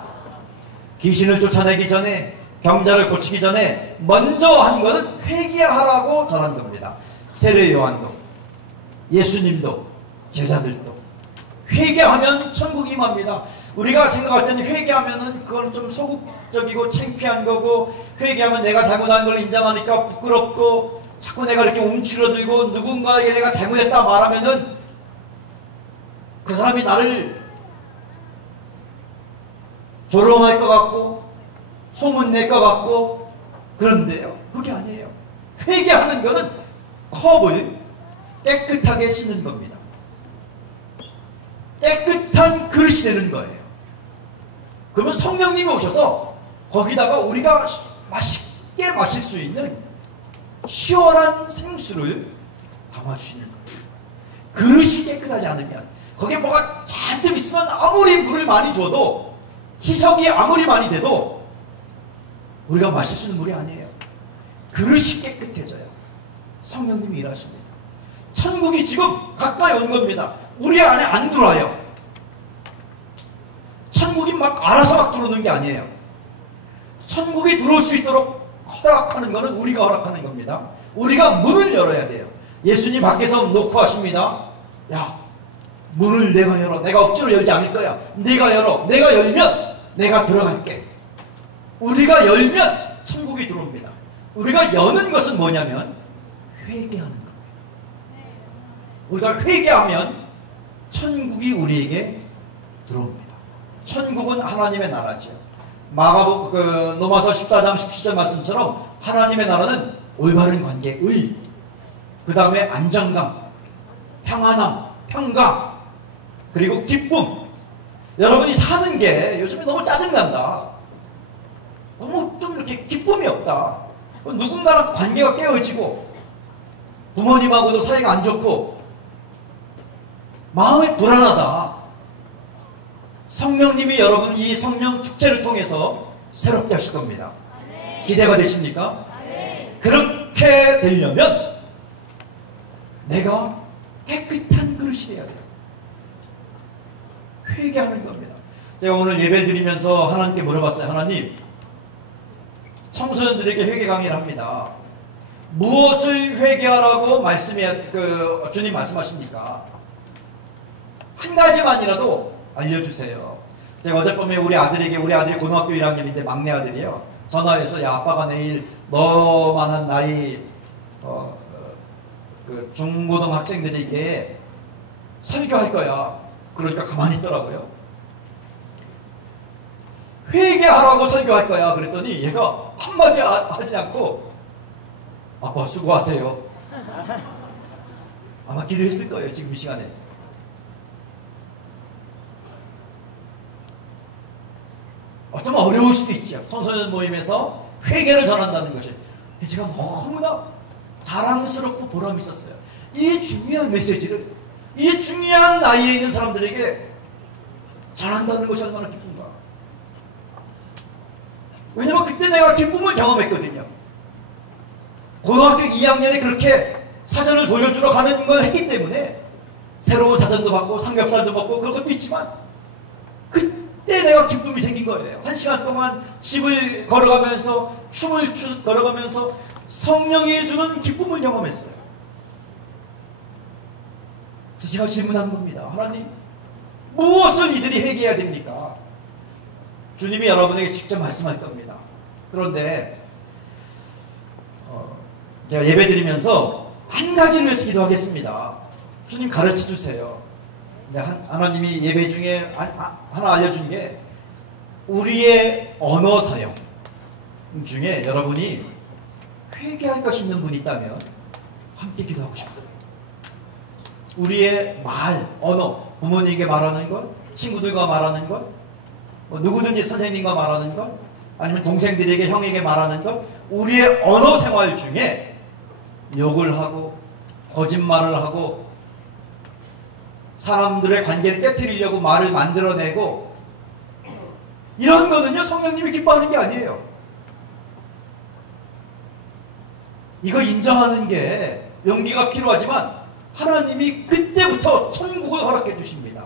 귀신을 쫓아내기 전에, 병자를 고치기 전에 먼저 한 것은 회개하라고 전한 겁니다. 세례 요한도, 예수님도, 제자들도 회개하면 천국이 임합니다. 우리가 생각할 때는 회개하면은 그건 좀 소극적이고 창피한 거고, 회개하면 내가 잘못한 걸 인정하니까 부끄럽고, 자꾸 내가 이렇게 움츠러들고 누군가에게 내가 잘못했다 말하면은 그 사람이 나를 조롱할 것 같고 소문낼 것 같고. 그런데요, 그게 아니에요. 회개하는 거는 컵을 깨끗하게 씻는 겁니다. 깨끗한 그릇이 되는 거예요. 그러면 성령님이 오셔서 거기다가 우리가 맛있게 마실 수 있는 시원한 생수를 담아주시는 거예요. 그릇이 깨끗하지 않으면, 거기에 뭐가 잔뜩 있으면 아무리 물을 많이 줘도, 희석이 아무리 많이 돼도 우리가 마실 수 있는 물이 아니에요. 그릇이 깨끗해져요. 성령님이 일하십니다. 천국이 지금 가까이 온 겁니다. 우리 안에 안 들어와요. 천국이 막 알아서 막 들어오는 게 아니에요. 천국이 들어올 수 있도록 허락하는 것은 우리가 허락하는 겁니다. 우리가 문을 열어야 돼요. 예수님 밖에서 놓고 하십니다. 야, 문을 내가 열어. 내가 억지로 열지 않을 거야. 내가 열어. 내가 열면 내가 들어갈게. 우리가 열면 천국이 들어옵니다. 우리가 여는 것은 뭐냐면 회개하는 겁니다. 우리가 회개하면 천국이 우리에게 들어옵니다. 천국은 하나님의 나라죠. 로마서 14장 17절 말씀처럼 하나님의 나라는 올바른 관계, 의, 그 다음에 안정감, 평안함, 평강, 그리고 기쁨. 여러분이 사는 게 요즘에 너무 짜증난다, 너무 좀 이렇게 기쁨이 없다, 누군가랑 관계가 깨어지고 부모님하고도 사이가 안 좋고 마음이 불안하다. 성령님이 여러분 이 성령 축제를 통해서 새롭게 하실 겁니다. 기대가 되십니까? 그렇게 되려면 내가 깨끗한 그릇이 돼야 돼요. 회개하는 겁니다. 제가 오늘 예배 드리면서 하나님께 물어봤어요. 하나님, 청소년들에게 회개 강의를 합니다. 무엇을 회개하라고 주님 말씀하십니까? 한 가지만이라도 알려주세요. 제가 어젯밤에 우리 아들이 고등학교 1학년인데 막내 아들이요. 전화해서 야 아빠가 내일 너만한 나이 그 중고등학생들에게 설교할 거야. 그러니까 가만히 있더라고요. 회개하라고 설교할 거야. 그랬더니 얘가 한마디 하지 않고 아빠 수고하세요. 아마 기도했을 거예요. 지금 이 시간에. 어쩌면 어려울 수도 있죠. 청소년 모임에서 회개를 전한다는 것이. 제가 너무나 자랑스럽고 보람이 있었어요. 이 중요한 메시지를 이 중요한 나이에 있는 사람들에게 전한다는 것이 얼마나 기쁜가. 왜냐면 그때 내가 기쁨을 경험했거든요. 고등학교 2학년에 그렇게 사전을 돌려주러 가는 걸 했기 때문에 새로운 사전도 받고 삼겹살도 먹고 그것도 있지만 그때 내가 기쁨이 생긴 거예요. 1시간 동안 집을 걸어가면서 춤을 걸어가면서 성령이 주는 기쁨을 경험했어요. 그래서 제가 질문한 겁니다. 하나님, 무엇을 이들이 회개해야 됩니까? 주님이 여러분에게 직접 말씀할 겁니다. 그런데 제가 예배 드리면서 한 가지를 위해서 기도하겠습니다. 주님 가르쳐 주세요. 하나님이 예배 중에 하나 알려준 게 우리의 언어 사용 중에 여러분이 회개할 것이 있는 분이 있다면 함께 기도하고 싶어요. 우리의 말, 언어, 부모님에게 말하는 것, 친구들과 말하는 것, 누구든지 선생님과 말하는 것, 아니면 동생들에게, 형에게 말하는 것, 우리의 언어 생활 중에 욕을 하고 거짓말을 하고 사람들의 관계를 깨트리려고 말을 만들어내고 이런 거는요 성령님이 기뻐하는 게 아니에요. 이거 인정하는 게 용기가 필요하지만 하나님이 그때부터 천국을 허락해 주십니다.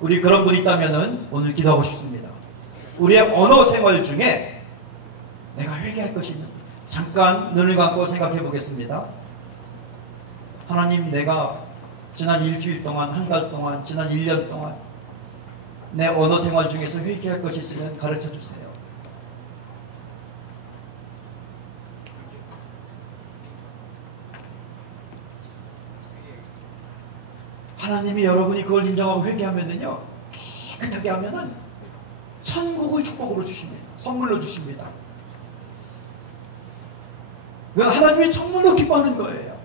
우리 그런 분 있다면 오늘 기도하고 싶습니다. 우리의 언어 생활 중에 내가 회개할 것이 있는, 잠깐 눈을 감고 생각해 보겠습니다. 하나님, 내가 지난 일주일 동안, 한 달 동안, 지난 1년 동안 내 언어 생활 중에서 회개할 것이 있으면 가르쳐 주세요. 하나님이 여러분이 그걸 인정하고 회개하면은요, 깨끗하게 하면은 천국을 축복으로 주십니다. 선물로 주십니다. 그건 하나님이 정말로 기뻐하는 거예요.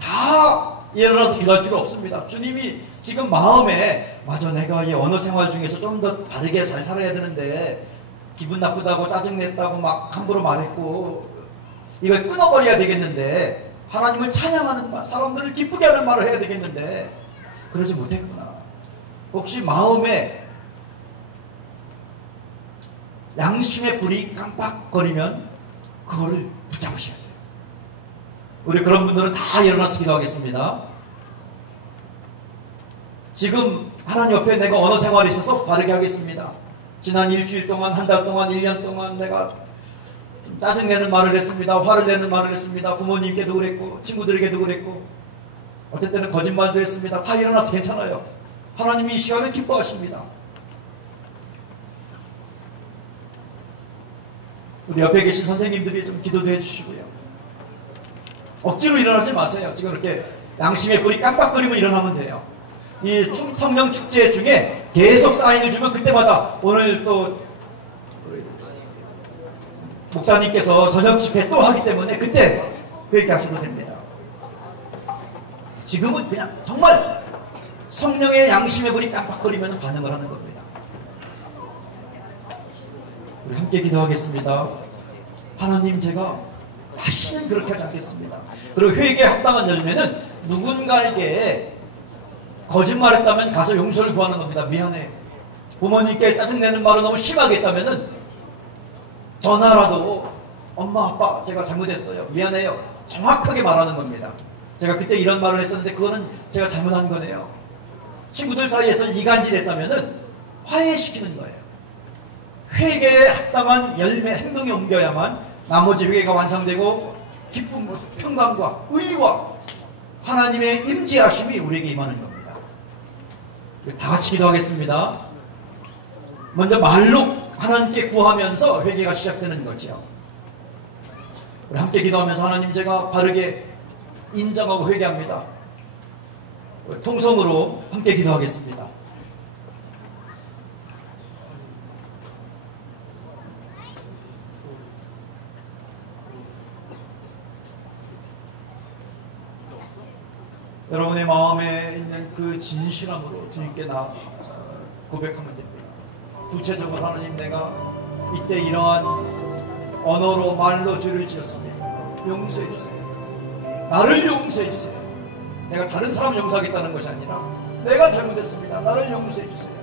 다 일어나서 기도할 필요 없습니다. 주님이 지금 마음에 맞아, 내가 이 언어 생활 중에서 좀 더 바르게 잘 살아야 되는데 기분 나쁘다고 짜증냈다고 막 함부로 말했고 이걸 끊어버려야 되겠는데, 하나님을 찬양하는 말, 사람들을 기쁘게 하는 말을 해야 되겠는데 그러지 못했구나. 혹시 마음에 양심의 불이 깜빡거리면 그거를 붙잡으셔야 돼요. 우리 그런 분들은 다 일어나서 기도하겠습니다. 지금 하나님 옆에 내가 언어 생활에 있어서 바르게 하겠습니다. 지난 일주일 동안, 한 달 동안, 1년 동안 내가 짜증내는 말을 했습니다. 화를 내는 말을 했습니다. 부모님께도 그랬고 친구들에게도 그랬고 어떨 때는 거짓말도 했습니다. 다 일어나서 괜찮아요. 하나님이 이 시간을 기뻐하십니다. 우리 옆에 계신 선생님들이 좀 기도도 해주시고요. 억지로 일어나지 마세요. 지금 이렇게 양심의 불이 깜빡거리면 일어나면 돼요. 이 성령 축제 중에 계속 사인을 주면 그때마다, 오늘 또 목사님께서 저녁 집회 또 하기 때문에 그때 회개하셔도 됩니다. 지금은 그냥 정말 성령의 양심의 불이 깜빡거리면 반응을 하는 겁니다. 우리 함께 기도하겠습니다. 하나님, 제가 다시는 그렇게 하지 않겠습니다. 그리고 회개에 합당한 열매는 누군가에게 거짓말했다면 가서 용서를 구하는 겁니다. 미안해. 부모님께 짜증내는 말을 너무 심하게 했다면은 전화라도 엄마, 아빠, 제가 잘못했어요. 미안해요. 정확하게 말하는 겁니다. 제가 그때 이런 말을 했었는데 그거는 제가 잘못한 거네요. 친구들 사이에서 이간질했다면은 화해시키는 거예요. 회개에 합당한 열매, 행동이 옮겨야만 나머지 회개가 완성되고 기쁨과 평강과 의와 하나님의 임재하심이 우리에게 임하는 겁니다. 다 같이 기도하겠습니다. 먼저 말로 하나님께 구하면서 회개가 시작되는 거죠. 우리 함께 기도하면서 하나님 제가 바르게 인정하고 회개합니다. 통성으로 함께 기도하겠습니다. 여러분의 마음에 있는 그 진실함으로 주님께 고백하면 됩니다. 구체적으로 하나님 내가 이때 이러한 언어로 말로 죄를 지었습니다. 용서해 주세요. 나를 용서해 주세요. 내가 다른 사람 용서하겠다는 것이 아니라 내가 잘못했습니다. 나를 용서해 주세요.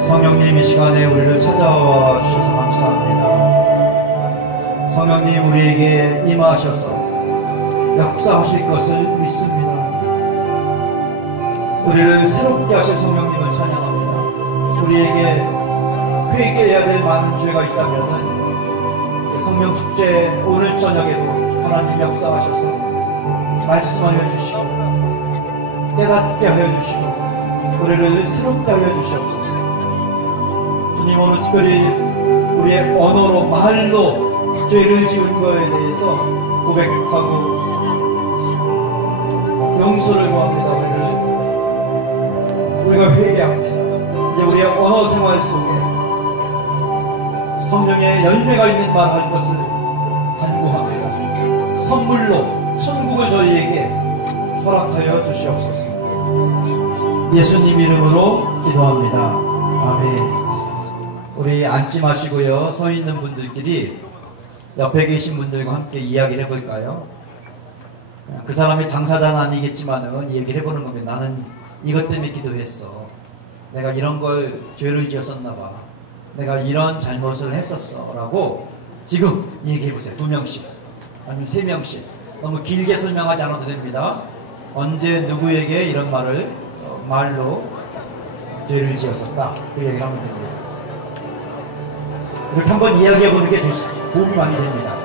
성령님 이 시간에 우리를 찾아와 주셔서 감사합니다. 성령님 우리에게 임하셔서 역사하실 것을 믿습니다. 우리를 새롭게 하실 성령님을 찬양합니다. 우리에게 회개해야 될 많은 죄가 있다면 성령 축제 오늘 저녁에도 하나님 역사하셔서 말씀하여 주시고 깨닫게 하여 주시고 우리를 새롭게 하여 주시옵소서. 주님 오늘 특별히 우리의 언어로 말로 죄를 지은 거에 대해서 고백하고 용서를 구합니다. 우리가 회개합니다. 이제 우리의 언어 생활 속에 성령의 열매가 있는 말 할 것을 간구합니다. 선물로 천국을 저희에게 허락하여 주시옵소서. 예수님 이름으로 기도합니다. 아멘. 우리 앉지 마시고요. 서 있는 분들끼리 옆에 계신 분들과 함께 이야기를 해볼까요? 그 사람이 당사자는 아니겠지만은 얘기를 해보는 겁니다. 나는 이것 때문에 기도했어. 내가 이런 걸 죄를 지었었나 봐. 내가 이런 잘못을 했었어. 라고 지금 얘기해보세요. 2명씩 아니면 3명씩. 너무 길게 설명하지 않아도 됩니다. 언제 누구에게 이런 말로 죄를 지었었다. 그 얘기를 하면 됩니다. 이렇게 한번 이야기해보는 게 도움이 많이 됩니다.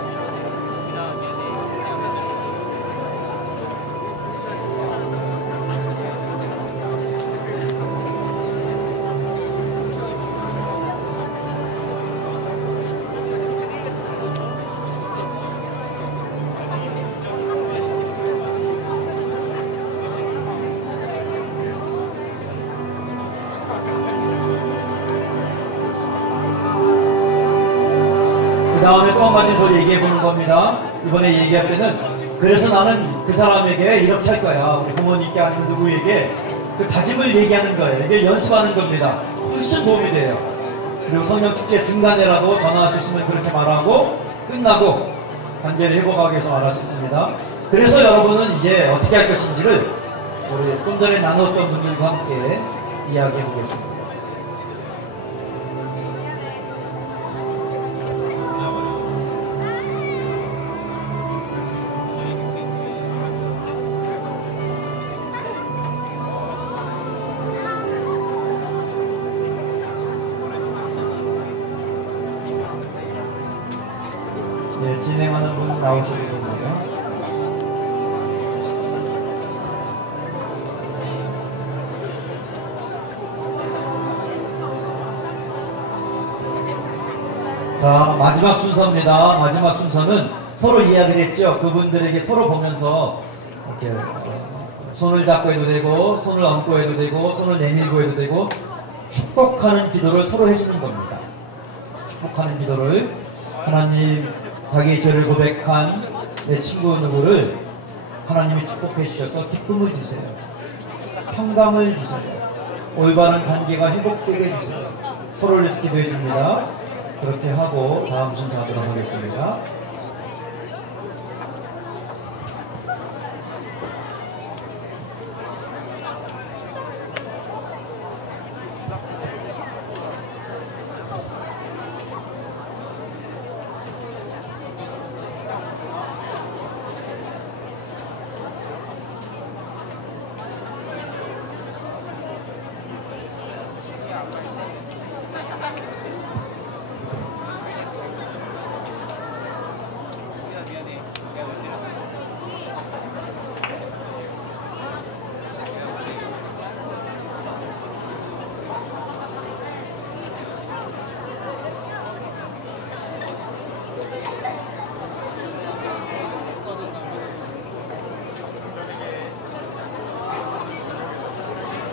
그 다음에 또 한 가지 더 얘기해보는 겁니다. 이번에 얘기할 때는 그래서 나는 그 사람에게 이렇게 할 거야. 우리 부모님께 아니면 누구에게 그 다짐을 얘기하는 거예요. 이게 연습하는 겁니다. 훨씬 도움이 돼요. 그리고 성령축제 중간에라도 전화할 수 있으면 그렇게 말하고 끝나고 관계를 회복하기 위해서 말할 수 있습니다. 그래서 여러분은 이제 어떻게 할 것인지를 우리 좀 전에 나눴던 분들과 함께 이야기해 보겠습니다. 네, 진행하는 분 나오셔야 됩니다. 자, 마지막 순서입니다. 마지막 순서는 서로 이야기를 했죠. 그분들에게 서로 보면서 이렇게 손을 잡고 해도 되고, 손을 얹고 해도 되고, 손을 내밀고 해도 되고, 축복하는 기도를 서로 해주는 겁니다. 축복하는 기도를 하나님, 자기의 죄를 고백한 내 친구 누구를 하나님이 축복해 주셔서 기쁨을 주세요. 평강을 주세요. 올바른 관계가 회복되게 해주세요. 서로를 위해서 기도해 줍니다. 그렇게 하고 다음 순서 하도록 하겠습니다.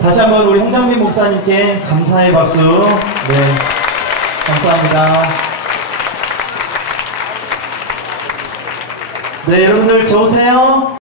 다시 한번 우리 홍장민 목사님께 감사의 박수. 네, 감사합니다. 네, 여러분들 좋으세요?